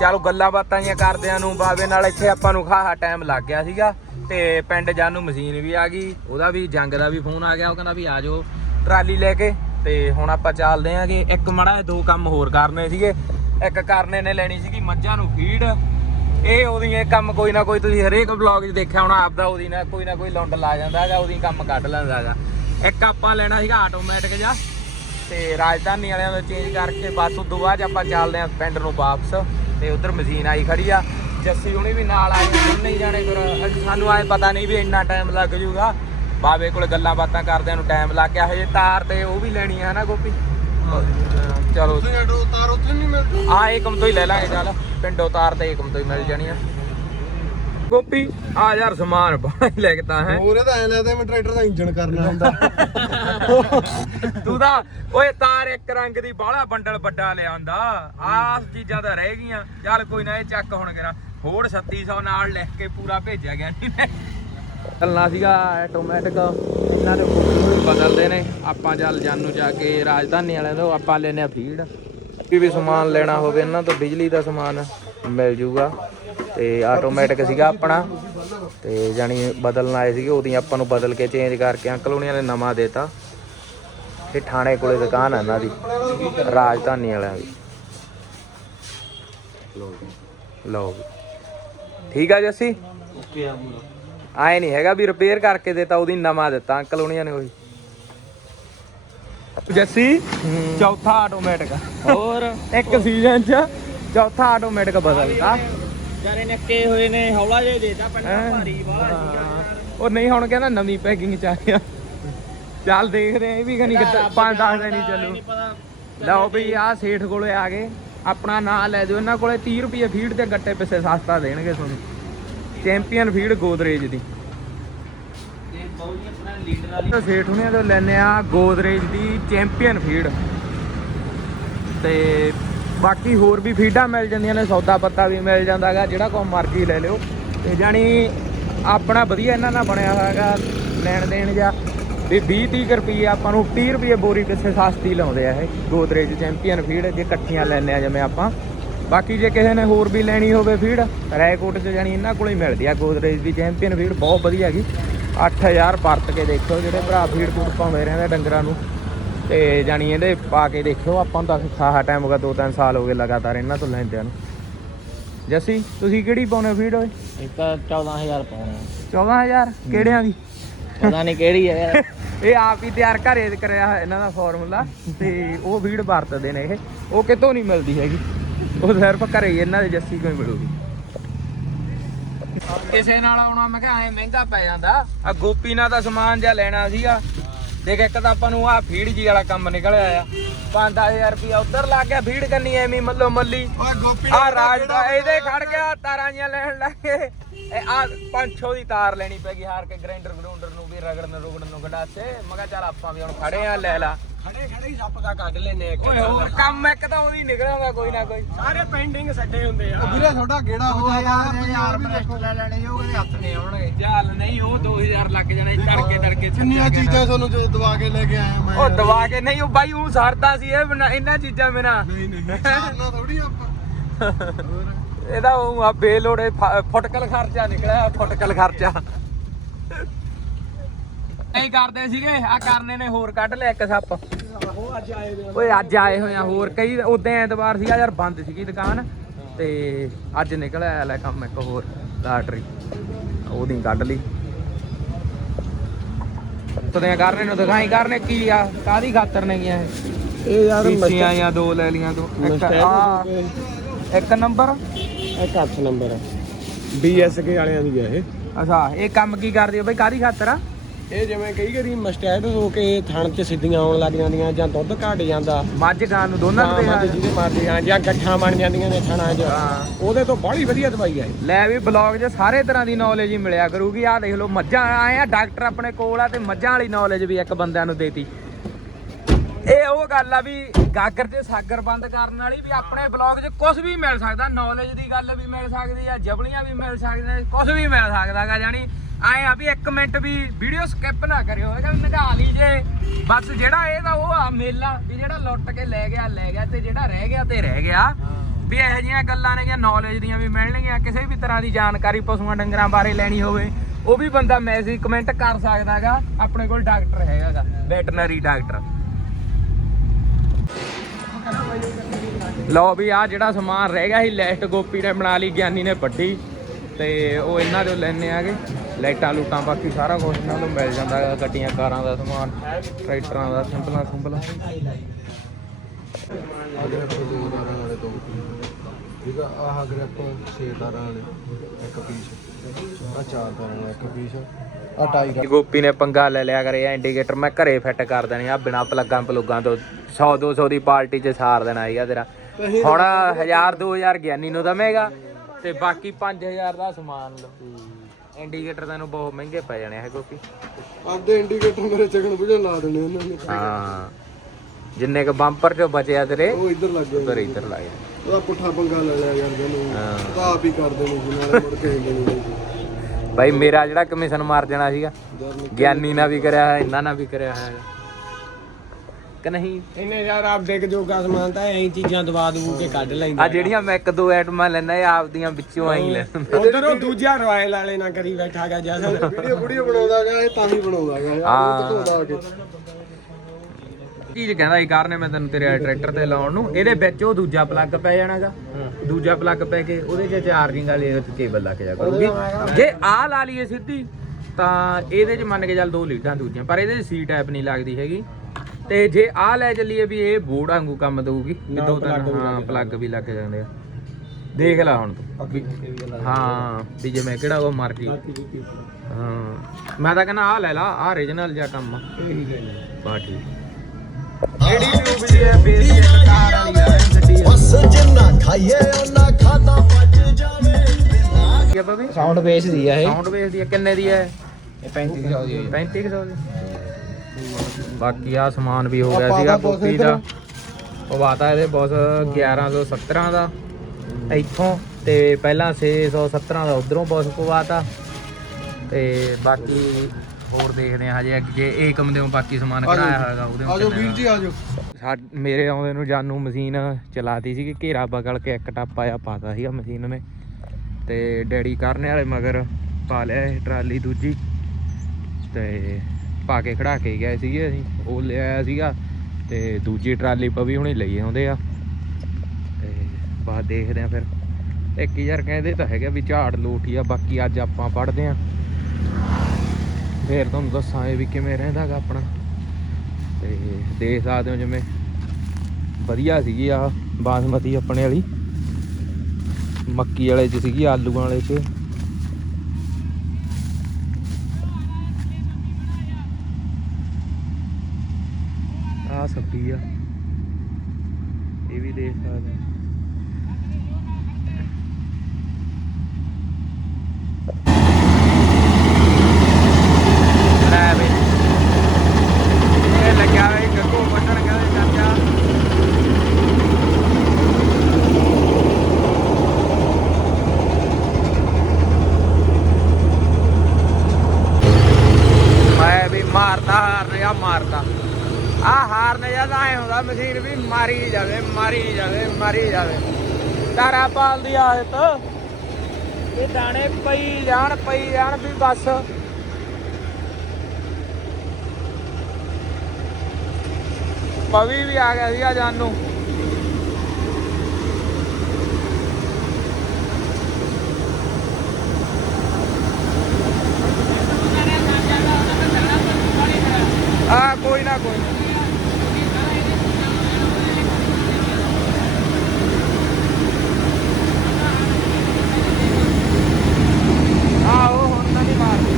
ਚਲੋ ਗੱਲਾਂ ਬਾਤਾਂ ਜੀਆਂ ਕਰਦਿਆਂ ਨੂੰ ਬਾਵੇ ਨਾਲ ਇੱਥੇ ਆਪਾਂ ਨੂੰ ਖਾਹਾ ਟਾਈਮ ਲੱਗ ਗਿਆ ਸੀਗਾ। ਤੇ ਪਿੰਡ ਜਾਣ ਨੂੰ ਮਸ਼ੀਨ ਵੀ ਆ ਗਈ, ਉਹਦਾ ਵੀ ਜੰਗ ਦਾ ਵੀ ਫੋਨ ਆ ਗਿਆ, ਉਹ ਕਹਿੰਦਾ ਵੀ ਆ ਜਾਓ ਟਰਾਲੀ ਲੈ ਕੇ। ਤੇ ਹੁਣ ਆਪਾਂ ਚੱਲਦੇ ਆਂਗੇ, ਇੱਕ ਮੜਾ ਦੋ ਕੰਮ ਹੋਰ ਕਰਨੇ ਸੀਗੇ। ਇੱਕ ਕਰਨੇ ਨੇ ਲੈਣੀ ਸੀਗੀ ਮੱਝਾਂ ਨੂੰ ਫੀਡ। ਇਹ ਉਹਦੀ ਇਹ ਕੰਮ ਕੋਈ ਨਾ ਕੋਈ ਤੁਸੀਂ ਹਰੇਕ ਵਲੌਗ 'ਚ ਦੇਖਿਆ ਹੋਣਾ, ਆਪਦਾ ਉਹਦੀ ਨਾ ਕੋਈ ਨਾ ਕੋਈ ਲੁੰਡ ਲਾ ਜਾਂਦਾ ਹੈਗਾ, ਉਹਦੀ ਕੰਮ ਕੱਢ ਲੈਂਦਾ ਹੈਗਾ। ਇੱਕ ਆਪਾਂ ਲੈਣਾ ਸੀਗਾ ਆਟੋਮੈਟਿਕ ਜਿਹਾ, ਤੇ ਰਾਜਧਾਨੀ ਵਾਲਿਆਂ ਦਾ ਚੇਂਜ ਕਰਕੇ ਬਸ ਉਦੋਂ ਬਾਅਦ 'ਚ ਆਪਾਂ ਚੱਲਦੇ ਆਂ ਪਿੰਡ ਨੂੰ ਵਾਪਸ, ਤੇ ਉਧਰ ਮਸ਼ੀਨ ਆਈ ਖੜੀ ਆ। ਜੱਸੀ ਹੁਣੀ ਵੀ ਨਾਲ ਆਏ ਨਹੀਂ ਜਾਣੇ ਫਿਰ, ਸਾਨੂੰ ਆਏ ਪਤਾ ਨਹੀਂ ਵੀ ਇੰਨਾ ਟਾਈਮ ਲੱਗ ਜੂਗਾ। ਬਾਬੇ ਕੋਲ ਗੱਲਾਂ ਬਾਤਾਂ ਕਰਦਿਆਂ ਨੂੰ ਟਾਈਮ ਲੱਗ ਗਿਆ, ਹਜੇ ਤਾਰ ਤੇ ਉਹ ਵੀ ਲੈਣੀ ਹੈ ਨਾ ਗੋਪੀ? ਚਲੋ। ਤਾਰ ਉੱਥੇ ਨਹੀਂ ਮਿਲਦੀ ਆ ਏਕਮ ਤੋਂ ਹੀ ਲੈ ਲਾਂਗੇ ਚੱਲ। ਪਿੰਡੋਂ ਤਾਰ ਤੇ ਏਕਮ ਤੋਂ ਹੀ ਮਿਲ ਜਾਣੀ ਆ। ਗੋਪੀ ਆ ਯਾਰ ਸਮਾਨ ਹੀ ਲੈ ਕੇ ਤਾਂ ਹੈ। ਹੋਰ ਇਹ ਤਾਂ ਐ ਲੱਗਦਾ ਮੈਂ ਟਰੈਕਟਰ ਦਾ ਇੰਜਨ ਕਰਨਾ ਹੁੰਦਾ। ਤੂੰ ਤਾਂ ਓਏ ਤਾਰ ਇੱਕ ਰੰਗ ਦੀ ਬਾਹਲਾ ਬੰਡਲ ਵੱਡਾ ਲਿਆਂਦਾ ਆਹ ਚੀਜ਼ਾਂ ਤਾਂ ਰਹਿ ਗਈਆਂ। ਚੱਲ ਕੋਈ ਨਾ ਇਹ ਚੱਕ ਹੁਣ ਕਰਾਂ। ਹੋਰ 3700 ਨਾਲ ਲਿਖ ਕੇ ਪੂਰਾ ਭੇਜਿਆ ਗਿਆ ਨਹੀਂ ਚੱਲਣਾ ਸੀਗਾ ਆਟੋਮੈਟਿਕ ਇਹਨਾਂ ਦੇ ਮੋਟਰ ਬਦਲਦੇ ਨੇ। ਆਪਾਂ ਚੱਲ ਜਾਨੂ ਜਾ ਕੇ ਰਾਜਧਾਨੀ ਵਾਲਿਆਂ ਤੋਂ ਆਪਾਂ ਲੈਨੇ ਆ ਫੀਡ। ਕੋਈ ਵੀ ਸਮਾਨ ਲੈਣਾ ਹੋਵੇ ਇਹਨਾਂ ਤੋਂ, ਬਿਜਲੀ ਦਾ ਸਮਾਨ ਮਿਲ ਜੂਗਾ। ਤੇ ਆਟੋਮੈਟਿਕ ਸੀਗਾ ਆਪਣਾ। ਤੇ ਜਾਨੀ ਬਦਲਣ ਆਏ ਸੀਗੇ ਉਹਦੀ ਆਪਾਂ ਨੂੰ ਬਦਲ ਕੇ ਚੇਂਜ ਕਰਕੇ ਅੰਕਲ ਹੁਣੀਆਂ ਨੇ ਨਵਾਂ ਦੇਤਾ। ਇਹ ਥਾਣੇ ਕੋਲੇ ਦੁਕਾਨ ਆ ਇਹਨਾਂ ਦੀ, ਰਾਜਧਾਨੀ ਵਾਲਿਆਂ ਦੀ। ਲਓ ਵੀ। ਠੀਕ ਆ ਜੱਸੀ? ਓਕੇ ਆ ਪੂਰਾ ਆਏ ਨਹੀਂ ਹੈਗਾ ਵੀ ਰਿਪੇਅਰ ਕਰਕੇ ਦੇਤਾ ਉਹਦੀ ਨਵਾਂ ਦਿੱਤਾ ਅੰਕਲ ਹੁਣੀਆਂ ਨੇ ਉਹੀ। ਜੱਸੀ ਚੌਥਾ ਆਟੋਮੈਟਿਕ ਹੋਰ? ਇੱਕ ਸੀਜ਼ਨ ਚ ਚੌਥਾ ਆਟੋਮੈਟਿਕ ਬਦਲਤਾ ਜਾਰੇ ਨੱਕੇ ਹੋਏ ਨੇ ਹੌਲਾ ਜਿਹਾ ਦੇਤਾ ਹੈਂ? ਭਾਰੀ ਬਾਹਰ। ਉਹ ਨਹੀਂ ਹੁਣ ਕਹਿੰਦਾ ਨਵੀਂ ਪੈਕਿੰਗ ਚ ਆ ਗਿਆ। ਚੱਲ ਦੇਖਦੇ ਆ ਇਹ ਵੀ ਕਨੀ ਕਿੱਥੇ 5-10 ਦਿਨ ਹੀ ਚੱਲੂ। ਲਓ ਵੀ ਆਹ ਸੇਠ ਕੋਲੇ ਆ ਗਏ। ਆਪਣਾ ਨਾਂ ਲੈ ਦਿਓ। ਇਹਨਾਂ ਕੋਲੇ 30 ਰੁਪਏ ਫੀਡ ਤੇ ਗੱਟੇ ਪਿੱਛੇ ਸਸਤਾ ਦੇਣਗੇ ਤੁਹਾਨੂੰ। ਚੈਂਪੀਅਨ ਫੀਡ ਗੋਦਰੇਜ ਦੀ। ਤੇ ਬਹੁਤ ਹੀ ਆਪਣਾ ਲੀਡਰ ਵਾਲੀ ਤਾਂ ਸੇਠ ਹੁਣਿਆਂ ਤੋਂ ਲੈਨੇ ਆ ਗੋਦਰੇਜ ਦੀ ਚੈਂਪੀਅਨ ਫੀਡ। ਤੇ ਬਾਕੀ ਹੋਰ ਵੀ ਫੀਡਾਂ ਮਿਲ ਜਾਂਦੀਆਂ ਨੇ, ਸੌਦਾ ਪੱਤਾ ਵੀ ਮਿਲ ਜਾਂਦਾਗਾ ਜਿਹੜਾ ਕੋਈ ਮਰਜ਼ੀ ਲੈ ਲਿਓ। ਤੇ ਜਾਣੀ ਆਪਣਾ ਵਧੀਆ ਇਹਨਾਂ ਨਾਲ ਬਣਿਆ ਹੋਇਆਗਾ ਲੈਣ ਦੇਣ ਜਾਂ ਵੀ 20 30 ਰੁਪਏ ਆਪਾਂ ਨੂੰ 30 ਰੁਪਏ ਬੋਰੀ ਪਿੱਛੇ ਸਸਤੀ ਲਾਉਂਦੇ ਆ ਇਹ ਗੋਦਰੇਜ ਚੈਂਪੀਅਨ ਫੀਡ, ਜੇ ਇਕੱਠੀਆਂ ਲੈਣੇ ਆ ਜਿਵੇਂ ਆਪਾਂ। ਬਾਕੀ ਜੇ ਕਿਸੇ ਨੇ ਹੋਰ ਵੀ ਲੈਣੀ ਹੋਵੇ ਫੀਡ ਰੈਕੋਟ 'ਚ ਜਾਣੀ ਇਹਨਾਂ ਕੋਲ ਹੀ ਮਿਲਦੀ ਆ ਗੋਦਰੇਜ ਦੀ ਚੈਂਪੀਅਨ ਫੀਡ ਬਹੁਤ ਵਧੀਆ ਹੈਗੀ। 8000 ਵਰਤ ਕੇ ਦੇਖਿਓ ਜਿਹੜੇ ਭਰਾ ਫੀਡ ਫੂਡ ਪਾਉਂਦੇ ਰਹਿੰਦੇ ਡੰਗਰਾਂ ਨੂੰ। ਤੇ ਜਾਣੀ ਇਹਦੇ ਪਾ ਕੇ ਦੇਖਿਓ ਆਪਾਂ ਨੂੰ ਤਾਂ ਖਾਹਾ ਟਾਈਮ ਹੋ ਗਿਆ 2-3 ਸਾਲ ਹੋ ਗਏ ਲਗਾਤਾਰ ਇਹਨਾਂ ਤੋਂ ਲੈਂਦਿਆਂ ਨੂੰ। ਜੱਸੀ ਤੁਸੀਂ ਕਿਹੜੀ ਪਾਉਨੇ ਫੀਡ ਓਏ? ਇੱਕ ਤਾਂ 14000 ਪਾਉਣੇ 14000 ਕਿਹੜਿਆਂ ਦੀ? ਪਤਾ ਨਹੀਂ ਕਿਹੜੀ ਹੈ ਯਾਰ। ਇਹ ਆਪ ਹੀ ਤਿਆਰ ਘਰੇ ਕਰਿਆ ਇਹਨਾਂ ਦਾ ਫਾਰਮੂਲਾ ਤੇ ਉਹ ਫੀਡ ਵਰਤਦੇ ਨੇ ਇਹ। ਉਹ ਕਿਤੋਂ ਨਹੀਂ ਮਿਲਦੀ ਹੈਗੀ। ਉਹ ਸਿਰਫ ਘਰੇ ਹੀ ਇਹਨਾਂ ਦੇ ਜੱਸੀ ਕੋਈ ਮਿਲੂਗੀ। ਕਿਸੇ ਨਾਲ ਆਉਣਾ ਮੈਂ ਕਿਹਾ ਐ ਮਹਿੰਗਾ ਪੈ ਜਾਂਦਾ। ਆ ਗੋਪੀ ਨਾਲ ਦਾ ਸਮਾਨ ਜਿਹਾ ਲੈਣਾ ਸੀਗਾ। ਦੇਖ ਇੱਕ ਤਾਂ ਆਪਾਂ ਨੂੰ ਆ ਫੀਡ ਜੀ ਵਾਲਾ ਕੰਮ ਨਿਕਲਿਆ ਆ। 5000 ਰੁਪਇਆ ਉਧਰ ਲੱਗ ਗਿਆ ਫੀਡ ਕਰਨੀ ਐਵੇਂ ਮੱਲੋ ਮੱਲੀ ਓਏ ਗੋਪੀ ਆ ਰਾਜ ਦਾ ਇਹਦੇ ਖੜ ਗਿਆ ਤਾਰਾਂ ਜੀਆਂ ਲੈਣ ਲੱਗੇ ਇਹ ਆ 500 ਦੀ ਤਾਰ ਲੈਣੀ ਪੈ ਗਈ ਹਾਰ ਕੇ ਗ੍ਰਾਈਂਡਰ ਗਰਾਊਂਡਰ ਨੂੰ ਵੀ ਰਗੜਨ ਰੁਗੜਨ ਨੂੰ ਗਡਾਸੇ ਮੈਂ ਕਿਹਾ ਚੱਲ ਆਪਾਂ ਵੀ ਹੁਣ ਖੜੇ ਆ ਲੈ ਲਾ। ਖੜੇ ਖੜੇ ਹੀ ਸੱਪ ਦਾ ਕੱਢ ਲੈਨੇ ਇੱਕ ਓਏ ਹੋਰ ਕੰਮ ਇੱਕ ਤਾਂ ਉਹਦੀ ਨਿਕਲਿਆ ਹੁੰਦਾ ਕੋਈ ਨਾ ਕੋਈ। ਸਾਰੇ ਪੈਂਡਿੰਗ ਸੱਡੇ ਹੁੰਦੇ ਆ। ਵੀਰੇ ਤੁਹਾਡਾ ਗੇੜਾ ਹੋ ਜਾਏਗਾ ਯਾਰ ਵੀ ਦੇਖੋ। ਲੈ ਲੈਣੇ ਜੋ ਉਹਦੇ ਹੱਥ ਨੇ ਆਉਣਗੇ। ਚੱਲ ਨਹੀਂ ਉਹ 2000 ਲੱਗ ਜਾਣਾ ਸੀ ਤੜਕੇ ਤੜਕੇ ਕਿੰਨੀਆਂ ਚੀਜ਼ਾਂ ਤੁਹਾਨੂੰ ਜਦੋਂ ਦਵਾ ਕੇ ਲੈ ਕੇ ਆਇਆ ਮੈਂ। ਉਹ ਦਵਾ ਕੇ ਨਹੀਂ ਉਹ ਬਾਈ ਉਹ ਸਰਦਾ ਸੀ ਇਹ ਬਿਨਾਂ- ਇਹਨਾਂ ਚੀਜ਼ਾਂ ਬਿਨਾ। ਨਹੀਂ ਨਹੀਂ ਸਾਰਨਾ ਥੋੜੀ ਆਪਾਂ। ਇਹਦਾ ਉਹ ਆ ਬੇਲੋੜੇ ਫੁਟਕਲ ਖਰਚਾ ਨਿਕਲਿਆ ਫੁਟਕਲ ਖਰਚਾ। ਨਹੀਂ ਕਰਦੇ ਸੀਗੇ ਆ ਕਰਨੇ ਨੇ ਹੋਰ ਕੱਢ ਲਿਆ ਇੱਕ ਸੱਪ। ਉਹ ਅੱਜ ਆਏ ਨੇ ਓਏ ਅੱਜ ਆਏ ਹੋਏ ਆ ਹੋਰ ਕਈ ਉਦੋਂ ਐਤਵਾਰ ਸੀਗਾ ਯਾਰ ਬੰਦ ਸੀਗੀ ਦੁਕਾਨ ਤੇ ਅੱਜ ਨਿਕਲਿਆ ਲੈ ਕੰਮ ਇੱਕ ਹੋਰ ਲਾਟਰੀ। ਉਹਦੀ ਕੱਢ ਲਈ। ਤਦੇ ਕਰਨੇ ਨੂੰ ਦਿਖਾਈ ਕਰਨੇ ਕੀ ਆ ਕਾਦੀ ਖਾਤਰ ਨੇ ਗਿਆ ਇਹ? ਇਹ ਯਾਰ ਸੀਸੀਆਂ ਜਾਂ ਦੋ ਲੈ ਲੀਆਂ ਤੂੰ ਇੱਕ ਆ ਇੱਕ ਨੰਬਰ। ਇੱਕ 8 ਨੰਬਰ ਹੈ ਬੀਐਸਕੇ ਵਾਲਿਆਂ ਦੀ ਹੈ ਇਹ। ਅੱਛਾ ਇਹ ਕੰਮ ਕੀ ਕਰਦੀ ਆ ਬਈ? ਕਾਦੀ ਖਾਤਰ ਆ? ਇਹ ਜਿਵੇਂ ਕਈ ਵਾਰੀ ਮਸਟੈਡ ਹੋ ਕੇ ਥਣ 'ਚ ਸਿੱਧੀਆਂ ਆਉਣ ਲੱਗ ਜਾਂਦੀਆਂ ਜਾਂ ਦੁੱਧ ਘਟ ਜਾਂਦਾ। ਮੱਝ ਗਾਂ ਨੂੰ ਦੋਨਾਂ ਜਾਂ ਦੇ ਮੱਝ ਜਿਹਦੇ ਮਰਦੇ ਆ ਜਾਂ ਗੱਠਾਂ ਬਣ ਜਾਂਦੀਆਂ ਨੇ ਥਣਾਂ 'ਚ। ਹਾਂ। ਉਹਦੇ ਤੋਂ ਬਾਹਲੀ ਵਧੀਆ ਦਵਾਈ ਹੈ ਇਹ। ਲੈ ਵੀ ਬਲੌਗ 'ਚ ਸਾਰੇ ਤਰ੍ਹਾਂ ਦੀ ਨੌਲੇਜ ਹੀ ਮਿਲਿਆ ਕਰੂਗੀ। ਆਹ ਦੇਖ ਲਓ ਮੱਝਾਂ ਆਏ ਆ ਡਾਕਟਰ ਆਪਣੇ ਕੋਲ ਆ ਤੇ ਮੱਝਾਂ ਵਾਲੀ ਨੌਲੇਜ ਵੀ ਇੱਕ ਬੰਦਿਆਂ ਨੂੰ ਦੇਤੀ। ਇਹ ਉਹ ਗੱਲ ਆ ਵੀ ਗਾਗਰ ਤੇ ਸਾਗਰ ਬੰਦ ਕਰਨ ਵਾਲੀ ਵੀ ਆਪਣੇ ਬਲੌਗ 'ਚ ਕੁਝ ਵੀ ਮਿਲ ਸਕਦਾ ਨੌਲੇਜ ਦੀ ਗੱਲ ਵੀ ਮਿਲ ਸਕਦੀ ਆ, ਜਬਲੀਆਂ ਵੀ ਮਿਲ ਸਕਦੀਆਂ ਨੇ ਕੁਝ ਵੀ ਮਿਲ ਸਕਦਾਗਾ ਜਾਨੀ ਆਏ ਆ ਵੀ 1 ਮਿੰਟ ਵੀ ਵੀਡੀਓ ਸਕਿਪ ਨਾ ਕਰਿਓ, ਇਹ ਕਹਿੰਦਾ ਨਗਾ ਲਈ ਜੇ। ਬਸ ਜਿਹੜਾ ਇਹ ਤਾਂ ਉਹ ਆ ਮੇਲਾ, ਵੀ ਜਿਹੜਾ ਲੁੱਟ ਕੇ ਲੈ ਗਿਆ ਲੈ ਗਿਆ ਤੇ ਜਿਹੜਾ ਰਹਿ ਗਿਆ ਤੇ ਰਹਿ ਗਿਆ। ਵੀ ਇਹੋ ਜਿਹੀਆਂ ਗੱਲਾਂ ਨੇ ਨੌਲੇਜ ਦੀਆਂ ਵੀ ਮਿਲਣਗੀਆਂ, ਕਿਸੇ ਵੀ ਤਰ੍ਹਾਂ ਦੀ ਜਾਣਕਾਰੀ ਪਸ਼ੂਆਂ ਡੰਗਰਾਂ ਬਾਰੇ ਲੈਣੀ ਹੋਵੇ, ਉਹ ਵੀ ਬੰਦਾ ਮੈਸੇਜ ਕਮੈਂਟ ਕਰ ਸਕਦਾਗਾ, ਆਪਣੇ ਕੋਲ ਡਾਕਟਰ ਹੈਗਾਗਾ ਵੈਟਰਨਰੀ ਡਾਕਟਰ ਲਓ ਵੀ ਆ ਜਿਹੜਾ ਸਮਾਨ ਰਹਿ ਗਿਆ ਸੀ ਲੈਸਟ ਗੋਪੀ ਨੇ ਬਣਾ ਲਈ ਗਿਆਨੀ ਨੇ ਵੱਡੀ ਤੇ ਉਹ ਇਹਨਾਂ ਤੋਂ ਲੈਣੇ ਆਗੇ। ਲਾਈਟਾਂ ਲੂਟਾਂ ਬਾਕੀ ਸਾਰਾ ਕੁਝ ਇਹਨਾਂ ਤੋਂ ਮਿਲ ਜਾਂਦਾ ਗੱਡੀਆਂ ਕਾਰਾਂ ਦਾ ਸਮਾਨ ਟਰੈਕਟਰਾਂ ਦਾ ਸਿੰਪਲਾਂ ਸਿੰਪਲਾਂ। ਠੀਕ ਆ ਆਹ ਗ੍ਰਿਪ 6 ਤਾਰਾਂ ਵਾਲੇ ਇੱਕ ਪੀਸ ਆ ਚਾਰ ਤਾਰਾਂ ਵਾਲਾ ਇੱਕ ਪੀਸ ਆ ਟਾਈ ਗੋਪੀ ਨੇ ਪੰਗਾ ਲੈ ਲਿਆ ਕਰੇ ਇੰਡੀਕੇਟਰ ਮੈਂ ਘਰੇ ਫਿੱਟ ਕਰ ਦੇਣੇ ਆ ਬਿਨਾ ਪਲੱਗਾਂ ਪਲੁੱਗਾਂ ਤੋਂ 100 200 ਦੀ ਪਾਰਟੀ 'ਚ ਸਾਰ ਦੇਣਾ ਹੈਗਾ ਤੇਰਾ। ਹੁਣ 1000 2000 ਗਿਆਨੀ ਨੂੰ ਦਵੇਂਗਾ ਤੇ ਬਾਕੀ 5000 ਦਾ ਸਮਾਨ ਲਓ। ਇੰਡੀਕੇਟਰ ਤੈਨੂੰ ਬਹੁਤ ਮਹਿੰਗੇ ਪੈ ਜਾਣੇ ਹੈ ਗੋਪੀ। ਆਪਦੇ ਇੰਡੀਕੇਟਰ ਮੇਰੇ ਚਗਣ ਬੁਝਣ ਲਾ ਦੇਣੇ ਉਹਨਾਂ ਨੇ। ਹਾਂ। ਜਿੰਨੇ ਕ ਬੰਪਰ ਚੋਂ ਬਚਿਆ ਤੇਰੇ ਉਹ ਇੱਧਰ ਲੱਗ ਗਿਆ ਉਧਰ ਇੱਧਰ ਲੱਗ ਜਾਣੇ। ਉਹਦਾ ਪੁੱਠਾ ਪੰਗਾ ਲੈ ਲਿਆ ਯਾਰ ਜਨੂੰ ਹਾਂ। ਉਹਦਾ ਆਪ ਹੀ ਕਰਦੇ ਨੇ ਜੀ ਨਾਲੇ ਮੁੜ ਕੇ ਨਹੀਂ ਬਾਈ ਮੇਰਾ ਜਿਹੜਾ ਕਮਿਸ਼ਨ ਮਾਰ ਜਾਣਾ ਸੀਗਾ ਗਿਆਨੀ ਨਾਲ ਵੀ ਕਰਿਆ ਹੈ ਇਹਨਾਂ ਨਾਲ ਵੀ ਕਰਿਆ ਹੈ ਕਿ ਨਹੀਂ? ਇਹਨੇ ਯਾਰ ਆਪ ਦੇਖ ਜੋਗਾ ਸਮਾਨ ਤਾਂ ਐਂ ਚੀਜ਼ਾਂ ਦਵਾ ਦੂ ਕੇ ਕੱਢ ਲੈਂਦਾ ਆ ਜਿਹੜੀਆਂ ਮੈਂ ਇੱਕ ਦੋ ਐਟਮਾਂ ਲੈਣਾ ਇਹ ਆਪਦੀਆਂ ਵਿੱਚੋਂ ਆਈ ਲੈ ਉਧਰ ਉਹ ਦੂਜਾ ਰਾਇਲ ਵਾਲੇ ਨਾ ਕਰੀ ਬੈਠਾ ਗਾ ਜਸਨ ਵੀਡੀਓ ਵੀਡੀਓ ਬਣਾਉਂਦਾ ਗਾ ਇਹ ਤਾਂ ਹੀ ਬਣਾਉਂਦਾ ਗਾ। ਹਾਂ। ਧੋਦਾ ਕੇ। ਚੀਜ਼ ਕਹਿੰਦਾ ਸੀ ਕਾਰਨ ਮੈਂ ਤੈਨੂੰ ਤੇਰੇ ਟਰੈਕਟਰ ਤੇ ਲਾਉਣ ਨੂੰ। ਇਹਦੇ ਵਿੱਚ ਉਹ ਦੂਜਾ ਪਲੱਗ ਪੈ ਜਾਣਾਗਾ ਦੂਜਾ ਪਲੱਗ ਪੈ ਕੇ ਉਹਦੇ 'ਚ ਚਾਰਜਿੰਗ ਵਾਲੀ ਕੇਬਲ ਲੱਗ ਜਾ ਕਰੂਗੀ। ਜੇ ਆਹ ਲਾ ਲਈਏ ਸਿੱਧੀ ਤਾਂ ਇਹਦੇ 'ਚ ਮੰਨ ਕੇ ਚੱਲ ਦੋ ਲੀਡਾਂ ਦੂਜੀਆਂ। ਪਰ ਇਹਦੇ 'ਚ ਸੀ ਟਾਈਪ ਨਹੀਂ ਲੱਗਦੀ ਹੈਗੀ। ਤੇ ਜੇ ਆਹ ਲੈ ਚੱਲੀਏ ਵੀ ਇਹ ਬੋਰਡ ਵਾਂਗੂ ਕੰਮ ਦਊਗੀ ਵੀ ਦੋ ਤਿੰਨ ਹਾਂ ਪਲੱਗ ਵੀ ਲੱਗ ਜਾਂਦੇ ਆ। ਦੇਖ ਲੈ ਹੁਣ ਤੂੰ ਵੀ- ਹਾਂ ਵੀ ਜੇ ਮੈਂ ਕਿਹੜਾ ਉਹ ਮਰਜ਼ੀ। ਹਾਂ ਮੈਂ ਤਾਂ ਕਹਿੰਦਾ ਆਹ ਲੈ ਲਾ ਆਹ ਰੀਜਨਲ ਜਿਹਾ ਕੰਮ ਆ। ਬਾ ਠੀਕ। ਜਿਹੜੀ ਟਿਊਬ ਜੀ ਹੈ ਬੇਸ ਕਾਰ ਵਾਲੀ ਆ ਗੱਡੀ ਆ। ਕੀ ਬਾਬੀ ਸਾਊਂਡ ਬੇਸ ਦੀ ਆ ਇਹ। ਸਾਊਂਡ ਬੇਸ ਦੀ ਆ, ਕਿੰਨੇ ਦੀ ਹੈ ਇਹ? 3500 ਦੀ 3500 ਦੀ। ਬਾਕੀ ਆ ਸਮਾਨ ਵੀ ਹੋ ਗਿਆ ਸੀਗਾ ਕੋਪੀ ਦਾ। ਪਵਾਤਾ ਇਹਦੇ ਬਸ 1117 ਦਾ। ਇੱਥੋਂ ਤੇ ਪਹਿਲਾਂ 617 ਦਾ ਉਧਰੋਂ ਬਸ ਪਵਾਤਾ। ਤੇ ਬਾਕੀ ਹੋਰ ਦੇਖਦੇ ਆ ਹਜੇ ਜੇ ਏਕਮ ਦੇ ਬਾਕੀ ਸਮਾਨ ਕਢਾਇਆ ਹੋਏਗਾ ਉਹਦੇ ਆ ਜਾਓ ਵੀਰ ਜੀ ਆ ਜਾਓ ਸਾ ਮੇਰੇ ਆਉਂਦੇ ਨੂੰ ਜਾਨੂ ਮਸ਼ੀਨ ਚਲਾਤੀ ਸੀ ਕਿ ਘੇਰਾ ਬਗਲ ਕੇ ਇੱਕ ਟੱਪਾ ਆ ਪਾਤਾ ਸੀਗਾ ਮਸ਼ੀਨ ਨੇ। ਤੇ ਡੈਡੀ ਕਰਨੇ ਵਾਲੇ ਮਗਰ ਪਾ ਲਿਆ ਇਹ ਟਰਾਲੀ ਦੂਜੀ। ਤੇ ਪਾ ਕੇ ਖੜਾ ਕੇ ਗਏ ਸੀਗੇ ਅਸੀਂ, ਉਹ ਲਿਆਇਆ ਸੀਗਾ ਤੇ ਦੂਜੀ ਟਰਾਲੀ ਪਵੀ ਹੁਣੇ ਲਈ ਆਉਂਦੇ ਆ। ਤੇ ਬਾਅਦ ਦੇਖਦੇ ਆ ਫਿਰ। ਇੱਕ ਯਾਰ ਕਹਿੰਦੇ ਤਾਂ ਹੈਗਾ ਵੀ ਝਾੜ ਲੋਟੀ ਆ, ਬਾਕੀ ਅੱਜ ਆਪਾਂ ਪੜਦੇ ਆ। ਫੇਰ ਤੁਹਾਨੂੰ ਦੱਸਾਂਗੇ ਵੀ ਕਿਵੇਂ ਰਹਿੰਦਾਗਾ ਆਪਣਾ। ਤੇ ਦੇਖ ਸਕਦੇ ਹੋ ਜਿਵੇਂ ਵਧੀਆ ਸੀਗੀ ਆ ਬਾਸਮਤੀ ਆਪਣੇ ਵਾਲੀ। ਮੱਕੀ ਵਾਲੇ ਚ ਸੀਗੀ, ਆਲੂਆਂ ਵਾਲੇ ਚ। ਆ ਆ। ਇਹ ਵੀ ਦੇਖ ਸਕਦੇ ਹੋ ਲੈ ਬਈ ਇਹ ਲੱਗਿਆ ਵੇ ਗੱਗੂ ਵੱਢਣ ਕਹਿੰਦੇ ਚਾਚਾ ਮੈਂ ਵੀ ਮਾਰਦਾ ਹਾਰਨ ਜਾਂ ਮਾਰਦਾ ਆ ਹਾਰਨ ਜਦ ਆਏ ਹੁੰਦਾ ਮਸ਼ੀਨ ਵੀ ਮਾਰੀ ਜਾਵੇ ਮਾਰੀ ਜਾਵੇ ਮਾਰੀ ਜਾਵੇ। ਤਾਰਾ ਪਾਲ ਦੀ ਆਦਤ। ਇਹ ਦਾਣੇ ਪਈ ਜਾਣ ਪਈ ਜਾਣ ਵੀ ਬਸ। ਪਵੀ ਵੀ ਆ ਗਿਆ ਸੀਗਾ ਜਾਨੂ ਆ ਕੋਈ ਨਾ ਕੋਈ ਨਾ ਆਹੋ ਹੁਣ ਤਾਂ ਨਹੀਂ ਮਾਰਦੀ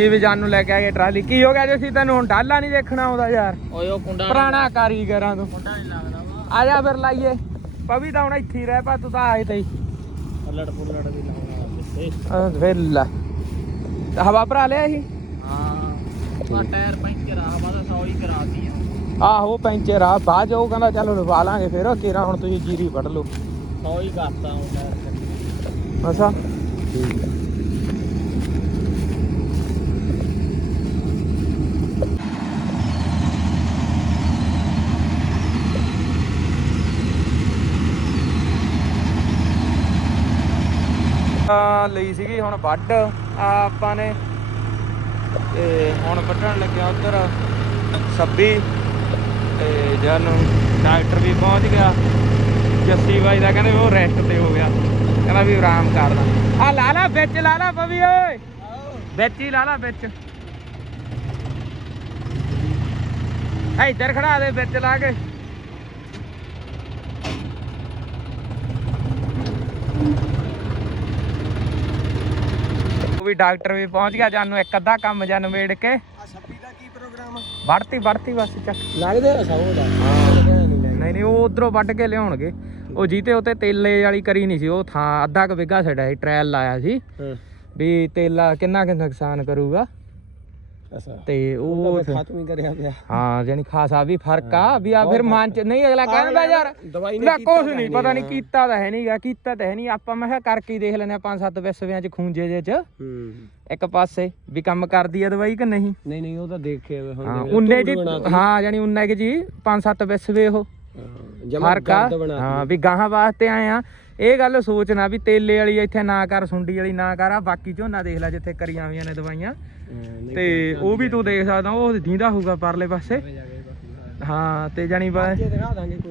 ਜੱਸੀ ਵੀ ਜਾਨ ਨੂੰ ਲੈ ਕੇ ਆ ਗਏ ਟਰਾਲੀ। ਕੀ ਹੋ ਗਿਆ ਜੱਸੀ ਤੈਨੂੰ ਹੁਣ ਡਾਲਾ ਨਹੀਂ ਦੇਖਣਾ ਆਉਂਦਾ ਯਾਰ। ਓਏ ਉਹ ਕੁੰਡਾ ਪੁਰਾਣਾ ਕਾਰੀਗਰਾਂ ਤੋਂ। ਕੁੰਡਾ ਨਹੀਂ ਲੱਗਦਾ ਆ ਜਾ ਫਿਰ ਲਾਈਏ। ਪਵੀ ਤਾਂ ਹੁਣ ਇੱਥੇ ਹੀ ਰਹਿ ਪਾ ਤੂੰ ਤਾਂ ਆਏ ਤੇ ਪੱਲੜ ਪੁੱਲੜ ਵੀ ਲਾਉਣਾ ਫਿਰ ਲੈ। ਤਾਂ ਹਵਾ ਭਰਾ ਲਿਆ ਸੀ? ਹਾਂ। ਆ ਟਾਇਰ ਪੈਂਚਰ ਆ ਬਾਦਾ 100 ਹੀ ਕਰਾਤੀ ਆ। ਆਹੋ ਪੈਂਚਰ ਆ ਬਾਅਦ ਚ ਉਹ ਕਹਿੰਦਾ ਚੱਲ ਲਵਾ ਲਾਂਗੇ ਫਿਰ। ਕੇਰਾ ਹੁਣ ਤੁਸੀਂ ਜੀਰੀ ਵੱਢ ਲਓ। 100 ਹੀ ਕਰਤਾ ਉਹ ਟਾਇਰ। ਅੱਛਾ। ਆ। ਲਈ ਸੀਗੀ, ਹੁਣ ਵੱਢ ਆਪਾਂ ਨੇ। ਤੇ ਹੁਣ ਵੱਢਣ ਲੱਗਿਆ ਉਧਰ। ਸੱਬੀ ਤੇ ਜਨ ਡਾਕਟਰ ਵੀ ਪਹੁੰਚ ਗਿਆ। ਜੱਸੀ ਬਾਈ ਦਾ ਕਹਿੰਦੇ ਉਹ ਰੈਸਟ ਤੇ ਹੋ ਗਿਆ। ਕਹਿੰਦਾ ਵੀ ਆਰਾਮ ਕਰਦਾ ਆ ਲਾ ਲਾ ਵਿੱਚ, ਲਾ ਲਾ ਪਵੀ ਓਏ। ਵਿੱਚ ਹੀ ਲਾ ਲਾ ਵਿੱਚ। ਆ ਇੱਧਰ ਖੜਾ ਦੇ ਵਿੱਚ ਲਾ ਕੇ। ਉਹ ਵੀ ਡਾਕਟਰ ਵੀ ਪਹੁੰਚ ਗਿਆ ਜਾਨੂੰ ਇੱਕ ਅੱਧਾ ਕੰਮ ਜਨ ਵੇੜ ਕੇ। ਆ ਛੱਬੀ ਦਾ ਕੀ ਪ੍ਰੋਗਰਾਮ ਵੜਤੀ ਵੜਤੀ ਬਸ ਚੱਕ। ਲੱਗਦੇ ਆ ਸੌ ਦਾ। ਨਹੀਂ ਨਹੀਂ ਉਹ ਉਧਰੋਂ ਵੱਢ ਕੇ ਲਿਆਉਣਗੇ। ਉਹ ਜੀਤੇ ਉੱਤੇ ਤੇਲੇ ਵਾਲੀ ਕਰੀ ਨਹੀਂ ਸੀ ਉਹ ਥਾਂ ਅੱਧਾ ਕੁ ਵਿਗਾ ਛੱਡਿਆ ਸੀ ਟ੍ਰਾਇਲ ਲਾਇਆ ਸੀ। ਵੀ ਤੇਲਾ ਕਿੰਨਾ ਕਿ ਨੁਕਸਾਨ ਕਰੂਗਾ? ਤੇ ਉਹ ਖਤਮ ਹੀ ਕਰਿਆ ਪਿਆ। ਹਾਂ ਜਾਨੀ ਖਾਸਾ ਵੀ ਫ਼ਰਕ ਆ ਵੀ ਆ ਫਿਰ ਮਨ ਚ ਨਹੀਂ ਅਗਲਾ ਕਹਿੰਦਾ ਯਾਰ ਦਵਾਈ ਨਾ ਕੁਛ ਨਹੀਂ ਪਤਾ ਨਹੀਂ ਕੀਤਾ ਤਾਂ ਹੈ ਨਹੀਂਗਾ ਕੀਤਾ ਤਾਂ ਹੈ ਨਹੀਂ। ਆਪਾਂ ਮੈਂ ਕਿਹਾ ਕਰਕੇ ਹੀ ਦੇਖ ਲੈਨੇ ਆ ਪੰਜ ਸੱਤ ਵਿਸਵਿਆਂ ਚ ਖੂੰਜੇ ਜੇ ਚ। ਇੱਕ ਪਾਸੇ ਵੀ ਕੰਮ ਕਰਦੀ ਆ ਦਵਾਈ ਕਿ ਨਹੀਂ? ਨਹੀਂ ਨਹੀਂ ਉਹ ਤਾਂ ਦੇਖੇ ਹੋਏ ਹਾਂ ਉਨੇ ਜੀ ਹਾਂ ਜਾਨੀ ਉਨੇ ਕਿ ਜੀ ਪੰਜ ਸੱਤ ਵਿਸਵੇ ਉਹ। ਜਮਾ ਫ਼ਰਕ ਆ। ਹਾਂ ਵੀ ਗਾਹਾਂ ਵਾਸਤੇ ਆਏ ਆ। ਇਹ ਗੱਲ ਸੋਚਣਾ ਵੀ ਤੇਲੇ ਵਾਲੀ ਇੱਥੇ ਨਾ ਕਰ ਸੁੰਡੀ ਵਾਲੀ ਨਾ ਕਰ। ਆ ਬਾਕੀ ਝੋਨਾ ਦੇਖ ਲੈ ਜਿੱਥੇ ਕਰੀਆਂ ਹੋਈਆਂ ਨੇ ਦਵਾਈਆਂ। ਤੇ ਉਹ ਵੀ ਤੂੰ ਦੇਖ ਸਕਦਾ ਉਹ ਦੀਂਦਾ ਹੋਊਗਾ ਪਰਲੇ ਪਾਸੇ। ਹਾਂ ਤੇ ਜਾਨੀ ਬਾ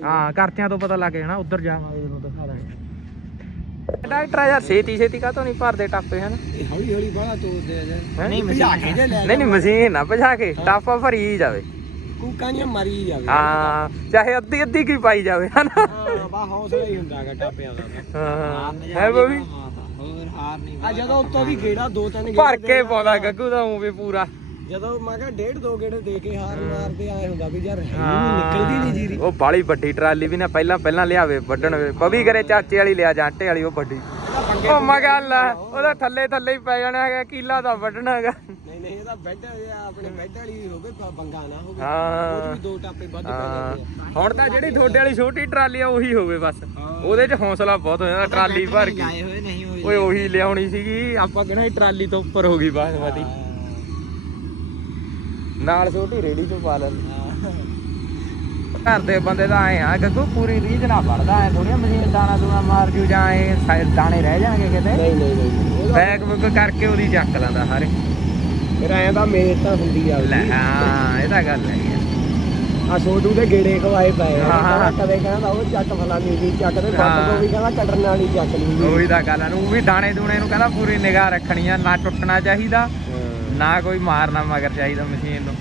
ਹਾਂ ਕਰਤਿਆਂ ਤੋਂ ਪਤਾ ਲੱਗ ਜਾਣਾ ਉੱਧਰ ਜਾਵਾਂਗੇ ਉਹਨੂੰ ਦਿਖਾ ਦਾਂਗੇ। ਡਾਕਟਰ ਯਾਰ ਛੇਤੀ ਛੇਤੀ ਕਾਤੋਂ ਨਹੀਂ ਭਰਦੇ ਟਾਪੇ ਹਨ? ਹੌਲੀ ਹੌਲੀ ਬਾਹਲਾ ਤੋੜਦੇ ਆ? ਨਹੀਂ ਭਜਾ ਕੇ ਨਹੀਂ ਨਹੀਂ ਮਸ਼ੀਨ ਨਾ ਭਜਾ ਕੇ ਟਾਪਾ ਭਰੀ ਜਾਵੇ। ਕੂਕਾਂ ਨਹੀਂ ਮਰੀ ਜਾਵੇ। ਹਾਂ ਚਾਹੇ ਅੱਧੀ ਅੱਧੀ ਕੀ ਪਾਈ ਜਾਵੇ ਹਨਾ? ਹਾਂ ਬਾ ਹੌਸਲਾ ਹੀ ਹੁੰਦਾ ਹੈਗਾ ਟਾਪਿਆਂ ਦਾ। ਤਾਂ। ਹਾਂ ਹੈ ਬੋਵੀ ਹੋਰ ਹਾਰ ਨਹੀਂ ਆ ਜਦੋਂ ਉੱਤੋਂ ਦੀ ਗੇੜਾ ਦੋ ਤਿੰਨ ਭਰ ਕੇ ਪਾਉਂਦਾ ਗੱਗੂ ਦਾ ਉਂ ਵੀ ਪੂਰਾ। ਜਦੋਂ ਮੈਂ ਕਿਹਾ ਡੇਢ ਦੋ ਗੇੜੇ ਦੇ ਕੇ ਹਾਰ ਮਾਰਦੇ ਆਏ ਹੁੰਦਾ ਵੀ ਯਾਰ ਹੈ ਹੀ। ਨਹੀਂ ਨਿਕਲਦੀ ਨਹੀਂ ਜੀਰੀ। ਉਹ ਬਾਲੀ ਵੱਡੀ ਟਰਾਲੀ ਵੀ ਨਾ ਪਹਿਲਾਂ ਪਹਿਲਾਂ ਲਿਆਵੇ ਵੱਢਣ ਵੇ। ਪਵੀ ਕਰੇ ਚਾਚੇ ਵਾਲੀ ਲਿਆ ਜਾਂਟੇ ਵਾਲੀ ਉਹ ਵੱਡੀ। ਉਹ ਮੈਂ ਕਿਹਾ ਲੈ ਉਹਦਾ ਥੱਲੇ ਥੱਲੇ ਹੀ ਪੈ ਜਾਣਾ ਹੈਗਾ ਕੀਲਾ ਦਾ ਵੱਢਣਾ ਹੈਗਾ। ਨਹੀਂ ਨਹੀਂ ਨਹੀਂ ਇਹਦਾ ਬੈੱਡ ਆਪਣੇ ਬੈੱਡ ਵਾਲੀ ਹੋਵੇ ਬ- ਬੰਗਾ ਨਾ ਹੋਵੇ ਹਾਂ। ਉਹਦੇ ਵੀ ਦੋ ਟਾਪੇ ਵੱਧ ਪੈ ਹਾਂ ਜਾਂਦੇ ਆ। ਹੁਣ ਤਾਂ ਜਿਹੜੀ ਤੁਹਾਡੇ ਵਾਲੀ ਛੋਟੀ ਟਰਾਲੀ ਆ ਉਹੀ ਹੋਵੇ ਬਸ। ਉਹਦੇ 'ਚ ਹੌਸਲਾ ਬਹੁਤ ਹੋ ਜਾਂਦਾ ਟਰਾਲੀ ਭਰ ਆਏ ਹੋਏ ਓਏ ਉਹੀ ਲਿਆਉਣੀ ਸੀਗੀ ਆਪਾਂ ਕਹਿੰਦਾ ਸੀ ਟਰਾਲੀ ਤੋਂ ਉੱਪਰ ਹੋ ਗਈ ਬਾਸਮਤੀ ਨਾਲ ਛੋਟੀ ਰੇੜੀ ਤੋਂ ਪਾ ਲੈ ਘਰ ਦੇ ਬੰਦੇ ਦਾ ਐ ਆ ਗੱਗੂ ਪੂਰੀ ਰੀਝ ਨਾ ਵੜਦਾ ਐ ਥੋੜੀਆਂ ਮਸ਼ੀਨ ਦਾਣਾ ਦੂਣਾ ਮਾਰ ਜੂ ਜਾਂ ਐ ਦਾਣੇ ਰਹਿ ਜਾਣਗੇ ਕਿਤੇ। ਨਹੀਂ ਨਹੀਂ ਨਹੀਂ ਬੈਗ ਬੁੱਕ ਕਰਕੇ ਉਹਦੀ ਚੱਕ ਲੈਂਦਾ ਸਾਰੇ ਫਿਰ ਐਂ ਤਾਂ ਮੇਜ਼ ਤਾਂ ਹੁੰਦੀ ਆ ਲੈ ਹਾਂ ਇਹ ਤਾਂ ਗੱਲ ਹੈ ਆ। ਛੋਟੂ ਦੇ ਗੇੜੇ ਖਵਾਏ ਪਏ ਆ। ਕਦੇ ਕਹਿੰਦਾ ਉਹ ਚੱਕ ਫਲਾਨੀ ਦੀ ਚੱਕ ਦੇ। ਬੱਤ ਤੋਂ ਵੀ ਕਹਿੰਦਾ ਕੱਢਣ ਵਾਲੀ ਚੱਕ ਲਈ ਉਹੀ ਤਾਂ ਗੱਲ ਨੂੰ ਵੀ ਦਾਣੇ ਦੂਣੇ ਨੂੰ ਕਹਿੰਦਾ ਪੂਰੀ ਨਿਗਾਹ ਰੱਖਣੀ ਆ ਨਾ ਟੁੱਟਣਾ ਚਾਹੀਦਾ ਨਾ ਕੋਈ ਮਾਰਨਾ ਮਗਰ ਚਾਹੀਦਾ ਮਸ਼ੀਨ ਨੂੰ।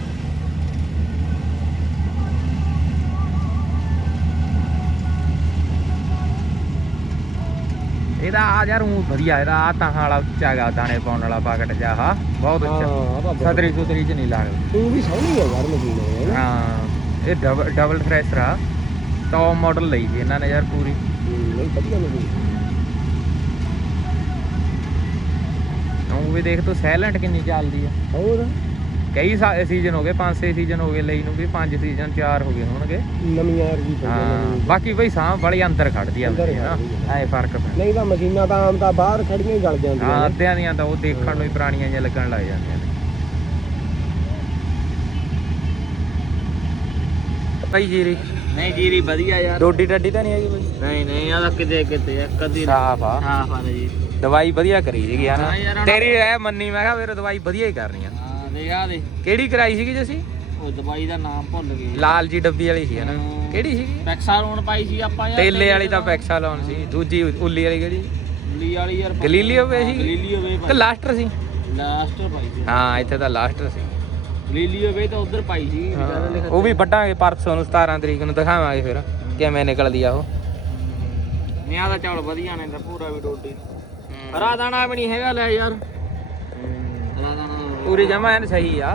ਇਹਦਾ ਆ ਯਾਰ ਉਹ ਵਧੀਆ ਇਹਦਾ ਆ ਤਾਂ ਵਾਲਾ ਉੱਚਾ ਗਾ ਦਾਣੇ ਪਾਉਣ ਵਾਲਾ ਪਾਕਟ ਜਾ ਹਾ ਬਹੁਤ ਉੱਚਾ। ਸਦਰੀ ਸੁਤਰੀ ਚ ਨਹੀਂ ਲੱਗਦਾ ਤੂੰ ਵੀ ਸੋਹਣੀ ਹੈ ਯਾਰ ਮਸ਼ੀਨ। ਹਾਂ ਇਹ ਡਬਲ ਡਬਲ ਥ੍ਰੈਸ਼ਰ ਆ। ਟੌਪ ਮਾਡਲ ਲਈ ਸੀ ਇਹਨਾਂ ਨੇ ਯਾਰ ਪੂਰੀ। ਨਹੀਂ ਵਧੀਆ ਮਸ਼ੀਨ। ਉਹ ਵੀ ਦੇਖ ਤੂੰ ਸਾਇਲੈਂਟ ਕਿੰਨੀ ਚੱਲਦੀ ਆ। ਹੋਰ? ਕਈ ਸੀਜ਼ਨ ਹੋ ਗਏ 5-6 ਸੀਜ਼ਨ ਹੋ ਗਏ ਲਈ ਨੂੰ ਵੀ 5 ਸੀਜ਼ਨ 4 ਹੋ ਗਏ ਹੋਣਗੇ। ਨਵੀਆਂ ਵੀ ਹਾਂ ਬਾਕੀ ਬਈ ਸਾਹ ਬੜੀ ਅੰਦਰ ਖੜਦੀ ਆ ਐ ਫ਼ਰਕ ਪੈਂਦਾ। ਨਹੀਂ ਤਾਂ ਮਸ਼ੀਨਾਂ ਤਾਂ ਆਮ ਤਾਂ ਬਾਹਰ ਖੜੀਆਂ ਹੀ ਗਲ ਜਾਂਦੀਆਂ ਹਾਂ ਅੱਧਿਆਂ ਦੀਆਂ ਤਾਂ ਉਹ ਦੇਖਣ ਨੂੰ ਹੀ ਪੁਰਾਣੀਆਂ ਜਿਹੀਆਂ ਲੱਗਣ ਲੱਗ ਜਾਂਦੀਆਂ ਨੇ। ਭਾਈ ਜੀਰੀ। ਨਹੀਂ ਜੀਰੀ ਵਧੀਆ ਯਾਰ। ਡੋਡੀ ਡੱਡੀ ਤਾਂ ਨਹੀਂ ਹੈਗੀ ਬਈ? ਨਹੀਂ ਨਹੀਂ ਆ ਤਾਂ ਕਿਤੇ ਕਿਤੇ ਆ ਕਦੀ ਸਾਫ਼ ਆ। ਹਾਂ ਹਾਂ ਜੀ। ਦਵਾਈ ਵਧੀਆ ਕਰੀ ਸੀਗੀ ਹਨਾ ਤੇਰੀ ਐ ਮੰਨੀ ਮੈਂ ਕਿਹਾ ਫਿਰ ਦਵਾਈ ਵਧੀਆ ਹੀ ਕਰਨੀ ਆ। ਆ ਦੇ। ਕਿਹੜੀ ਕਰਾਈ ਸੀਗੀ ਜਸੀਂ ਉਹ ਦਵਾਈ ਦਾ ਨਾਮ ਭੁੱਲ ਗਏ। ਲਾਲ ਜੀ ਡੱਬੀ ਵਾਲੀ ਸੀ ਹਨਾ ਹਾਂ। ਕਿਹੜੀ ਸੀਗੀ? ਪੈਕਸਾਲੋਨ ਪਾਈ ਸੀ ਆਪਾਂ ਯਾਰ। ਤੇਲੇ ਵਾਲੀ ਤਾਂ ਪੈਕਸਾਲੋਨ ਸੀ। ਦੂਜੀ ਉੱਲੀ ਵਾਲੀ ਕਿਹੜੀ? ਲੀ ਵਾਲੀ ਯਾਰ ਗਲੀਲੀਓ ਵੇ ਸੀ ਗਲੀਲੀਓ ਵੇ ਤੇ ਲਾਸਟਰ ਸੀ? ਲਾਸਟ ਪਾਈ ਸੀ। ਹਾਂ ਇੱਥੇ ਤਾਂ ਲਾਸਟਰ ਸੀ। ਗਲੀਲੀਓ ਵੇ ਤਾਂ ਉਧਰ ਪਾਈ ਸੀ। ਉਹ ਵੀ ਵੱਢਾਂਗੇ ਪਰਸੋਂ ਨੂੰ 17 ਤਰੀਕ ਨੂੰ ਦਿਖਾਵਾਂਗੇ ਫਿਰ ਕਿਵੇਂ ਨਿਕਲਦੀ ਆ ਉਹ। ਨਿਆ ਦਾ ਚੌਲ ਵਧੀਆ ਨੇ ਤਾਂ ਪੂਰਾ ਵੀ ਡੋਡੀ। ਹਰਾ ਦਾਣਾ ਵੀ ਨਹੀਂ ਹੈਗਾ ਲੈ ਯਾਰ। ਪੂਰੀ ਜਮਾ ਐਨ ਸਹੀ ਆ।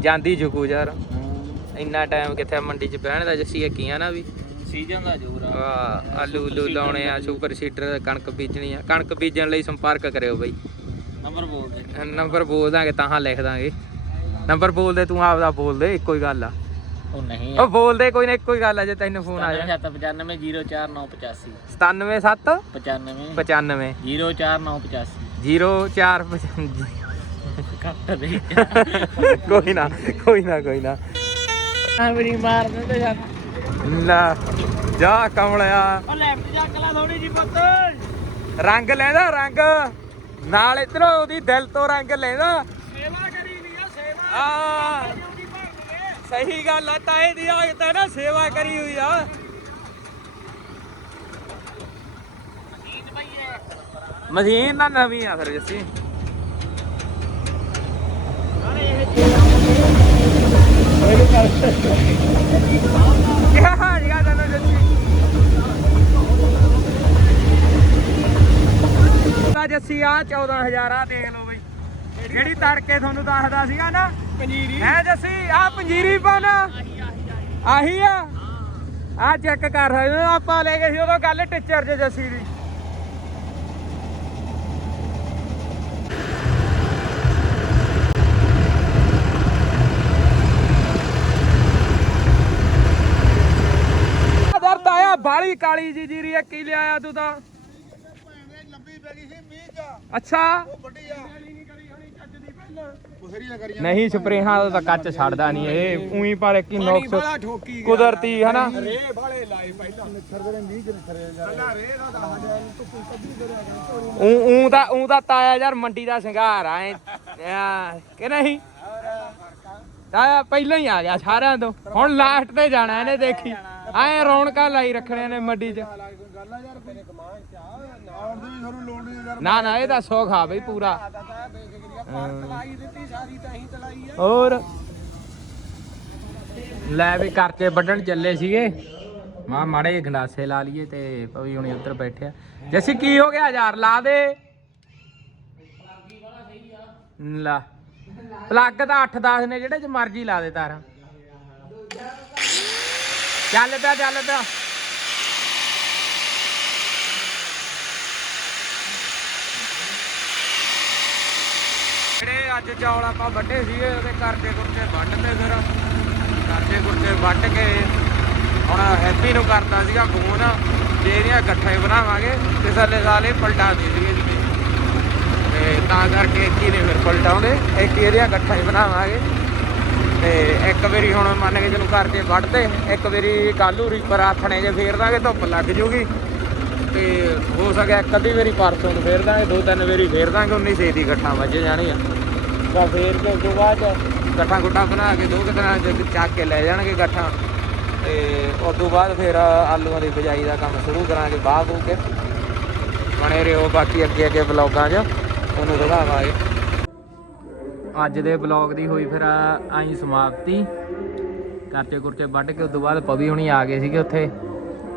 ਜਾਂਦੀ ਜੁਕੂ ਯਾਰ। ਇੰਨਾ ਟਾਈਮ ਕਿੱਥੇ ਮੰਡੀ 'ਚ ਬਹਿਣ ਦਾ ਜੱਸੀ ਕੀਆਂ ਨਾ ਵੀ। ਸੀਜ਼ਨ ਦਾ ਜੋਰ ਆ। ਆਲੂ ਉਲੂ ਲਾਉਣੇ ਆ। ਸੁਪਰ ਸੀਡਰ ਕਣਕ ਬੀਜਣੀ ਆ। ਕਣਕ ਬੀਜਣ ਲਈ ਸੰਪਰਕ ਕਰਿਓ ਬਈ। ਨੰਬਰ ਬੋਲ ਦੇ। ਨੰਬਰ ਬੋਲ ਦਾਂਗੇ ਤਾਂ ਲਿਖ ਦਾਂਗੇ। ਨੰਬਰ ਬੋਲ ਦੇ ਤੂੰ ਆਪਦਾ ਬੋਲ ਦੇ ਇੱਕੋ ਹੀ ਗੱਲ ਆ। ਉਹ ਨਹੀਂ ਉਹ ਬੋਲ ਦੇ ਕੋਈ ਨਾ ਇੱਕੋ ਹੀ ਗੱਲ ਆ ਜੇ ਤੈਨੂੰ ਫੋਨ ਆ ਜਾ 9795049985 977 95 95 04985 04 ਕੱਟ ਦੇ ਕੋਈ ਨਾ ਕੋਈ ਨਾ ਕੋਈ ਨਾ। ਆ ਮੇਰੀ ਦਿੰਦੇ ਯਾਰ। ਲੈ ਜਾ ਕਮਲਿਆ ਉਹ ਲੈਫਟ ਚੱਕ ਲਾ ਥੋੜੀ ਜੀ ਪੁੱਤ। ਰੰਗ ਲੈਂਦਾ ਰੰਗ। ਨਾਲ ਇਧਰੋਂ ਉਹਦੀ ਦਿਲ ਤੋਂ ਰੰਗ ਲੈਂਦਾ। ਸੇਵਾ ਕਰੀ ਵੀ ਆ ਸੇਵਾ। ਆ। ਸਹੀ ਗੱਲ ਆ ਤਾਏ ਦੀ ਆ ਤਾਂ ਨਾ ਸੇਵਾ ਕਰੀ ਹੋਈ ਆ। ਮਸ਼ੀਨ ਤਾਂ ਨਵੀਂ ਆ ਫਿਰ ਜੱਸੀ ਕਿਆ ਹਾਲ ਆ ਤੈਨੂੰ ਜੱਸੀ ਤਾਂ ਜੱਸੀ? ਆ 14000 ਆ ਦੇਖ ਲਓ ਬਈ ਜਿਹੜੀ ਤੜਕੇ ਤੁਹਾਨੂੰ ਦੱਸਦਾ ਸੀਗਾ ਨਾ ਪੰਜੀਰੀ ਹੈ ਜੱਸੀ ਆ। ਪੰਜੀਰੀ ਪਾਣਾ ਆਹੀ ਆ। ਆ ਚੈੱਕ ਕਰ ਸਕਦੇ ਆਪਾਂ ਲੈ ਗਏ ਸੀ ਉਦੋਂ ਗੱਲ ਟੀਚਰ ਚ ਜੱਸੀ ਦੀ। ਬਾਲੀ ਕਾਲੀ ਜੀ ਜੀਰੀ ਆ ਕੀ ਲਿਆਇਆ ਤੂੰ ਤਾਂ? ਅੱਛਾ। ਨਹੀਂ ਸਪਰੇਹਾਂ ਦਾ ਤਾਂ ਕੱਚ ਛੱਡਦਾ ਨਹੀਂ ਇਹ। ਉਹੀ ਪਰ ਕੀ ਨੁਕਸ ਠੋਕੀ ਕੁਦਰਤੀ ਹਨਾ ਰੇ ਲਾਏ ਪਹਿਲਾਂ। ਦੇ ਪਹਿਲਾਂ ਰੇ ਦਾ ਤਾਂ ਕੋਈ ਕੱਢੀ ਕਰਿਆ ਤਾਇਆ ਯਾਰ ਮੰਡੀ ਦਾ ਸ਼ਿੰਗਾਰ ਆ, ਕਿ ਨਹੀਂ? ਤਾਇਆ ਪਹਿਲਾਂ ਹੀ ਆ ਗਿਆ ਸਾਰਿਆਂ ਤੋਂ। ਹੁਣ ਲਾਸਟ ਤੇ ਜਾਣਾ ਇਹਨੇ ਦੇਖੀ। ਐ ਰੌਣਕਾਂ ਲਾਈ ਰੱਖਣੇ ਨੇ ਮੰਡੀ 'ਚ। ਨਾ ਨਾ, ਇਹ ਤਾਂ ਸੁੱਖ ਆ ਬਈ ਪੂਰਾ। ਹੋਰ? ਲੈ ਵੀ ਕਰਚੇ ਵੱਢਣ ਚੱਲੇ ਸੀਗੇ। ਮਾਂ ਮਾੜੇ ਜਿਹੇ ਗੰਡਾਸੇ ਲਾ ਲਈਏ ਤੇ ਪਵੀ ਹੁਣੀ ਉੱਧਰ ਬੈਠਿਆ ਜੈਸੀ, ਕੀ ਹੋ ਗਿਆ ਯਾਰ? ਲਾ ਦੇ। ਲਾ। ਪਲੱਗ ਤਾਂ 8-10 ਨੇ ਜਿਹੜੇ ਚ ਮਰਜ਼ੀ ਲਾ ਦੇ ਤਾਰਾਂ। ਚੱਲ ਪਿਆ ਚੱਲ ਪਿਆ ਜਿਹੜੇ ਅੱਜ ਚੌਲ ਆਪਾਂ ਵੱਢੇ ਸੀਗੇ, ਉਹਦੇ ਕਰਚੇ ਕੁਰਚੇ ਵੱਢਦੇ ਫਿਰ। ਕਰਚੇ ਕੁਰਚੇ ਵੱਢ ਕੇ ਹੁਣ ਹੈਪੀ ਨੂੰ ਕਰਤਾ ਸੀਗਾ ਫੋਨ ਤੇ ਇਹਦੀਆਂ ਇਕੱਠੇ ਬਣਾਵਾਂਗੇ ਤੇ ਸਾਲੇ ਸਾਲੇ ਪਲਟਾ ਦੇ ਸੀਗੇ ਜੀ। ਤੇ ਤਾਂ ਕਰਕੇ ਇੱਕ ਹੀ ਨੇ ਫਿਰ ਪਲਟਾਉਂਦੇ, ਇੱਕ ਇਹਦੀਆਂ ਇਕੱਠਾ ਹੀ ਬਣਾਵਾਂਗੇ। ਤੇ ਇੱਕ ਵਾਰੀ ਹੁਣ ਮੰਨ ਕੇ ਚਲੋ ਘਰ ਕਰਕੇ ਵੱਢਦੇ, ਇੱਕ ਵਾਰੀ ਕਾਲੂ ਰੀਪਰ ਆਥਣੇ ਜੇ ਫੇਰ ਦਾਂਗੇ, ਧੁੱਪ ਲੱਗ ਜੂਗੀ। ਤੇ ਹੋ ਸਕਿਆ ਇੱਕ ਅੱਧੀ ਵਾਰੀ ਪਰਸੋਂ ਨੂੰ ਫੇਰ ਦਾਂਗੇ, ਦੋ ਤਿੰਨ ਵਾਰੀ ਫੇਰ ਦਾਂਗੇ, ਉਨੀ ਛੇਤੀ ਇਕੱਠਾ ਵੱਜ ਜਾਣੀਆਂ ਤਾਂ ਫੇਰ ਕੇ ਉਸ ਤੋਂ ਬਾਅਦ ਗੱਠਾਂ ਗੁੱਟਾ ਬਣਾ ਕੇ ਦੋ ਕੁ ਚ ਚੱਕ ਕੇ ਲੈ ਜਾਣਗੇ ਗੱਠਾਂ। ਤੇ ਉਸ ਤੋਂ ਬਾਅਦ ਫਿਰ ਆਲੂਆਂ ਦੀ ਬਿਜਾਈ ਦਾ ਕੰਮ ਸ਼ੁਰੂ ਕਰਾਂਗੇ ਬਾਅਦ ਹੋ ਕੇ ਬਣੇ ਰਹੋ ਬਾਕੀ ਅੱਗੇ ਅੱਗੇ ਵਲੌਗਾਂ 'ਚ, ਤੁਹਾਨੂੰ ਦਿਖਾਵਾਂਗੇ। ਅੱਜ ਦੇ ਵਲੌਗ ਦੀ ਹੋਈ ਫਿਰ ਆਈ ਸਮਾਪਤੀ। ਕਰਚੇ ਕੁਰਚੇ ਵੱਢ ਕੇ ਉਸ ਤੋਂ ਬਾਅਦ ਪਵੀ ਹੁਣੀ ਆ ਗਏ ਸੀਗੇ ਉੱਥੇ।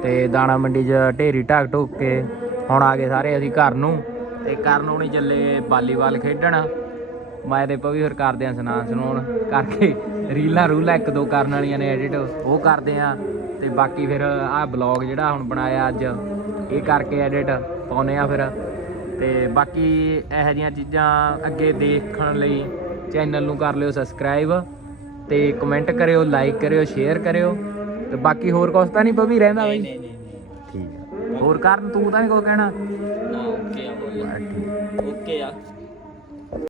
ਤੇ ਦਾਣਾ ਮੰਡੀ 'ਚ ਢੇਰੀ ਢਾਕ ਢੋਕ ਕੇ, ਹੁਣ ਆ ਗਏ ਸਾਰੇ ਅਸੀਂ ਘਰ ਨੂੰ। ਤੇ ਕਰਨ ਹੁਣੀ ਚੱਲੇ ਵਾਲੀਬਾਲ ਖੇਡਣ। ਮੈਂ ਤੇ ਪਵੀ ਫਿਰ ਕਰਦੇ ਆ ਸਨਾਨ ਸੁਣਾਉਣ ਕਰਕੇ ਰੀਲਾਂ ਰੂਲਾਂ ਇੱਕ ਦੋ ਕਰਨ ਵਾਲੀਆਂ ਨੇ ਐਡਿਟ ਉਹ ਕਰਦੇ ਆ। ਤੇ ਬਾਕੀ ਫਿਰ ਆਹ ਬਲੌਗ ਜਿਹੜਾ ਹੁਣ ਬਣਾਇਆ ਅੱਜ, ਇਹ ਕਰਕੇ ਐਡਿਟ ਪਾਉਨੇ ਆ ਫਿਰ। ਤੇ ਬਾਕੀ ਇਹੋ ਜਿਹੀਆਂ ਚੀਜ਼ਾਂ ਅੱਗੇ ਦੇਖਣ ਲਈ ਚੈਨਲ ਨੂੰ ਕਰ ਲਿਓ ਸਬਸਕ੍ਰਾਈਬ ਤੇ ਕਮੈਂਟ ਕਰਿਓ ਲਾਈਕ ਕਰਿਓ ਸ਼ੇਅਰ ਕਰਿਓ ਤੇ ਬਾਕੀ ਹੋਰ ਕੁਛ ਤਾਂ ਨਹੀਂ ਪਵੀ ਰਹਿੰਦਾ ਬਈ? ਠੀਕ ਆ। ਹੋਰ ਕਰਨ ਤੂੰ ਤਾਂ ਨਹੀਂ ਕੁਛ ਕਹਿਣਾ? ਨਾ ਓਕੇ ਆ ਓਕੇ ਆ।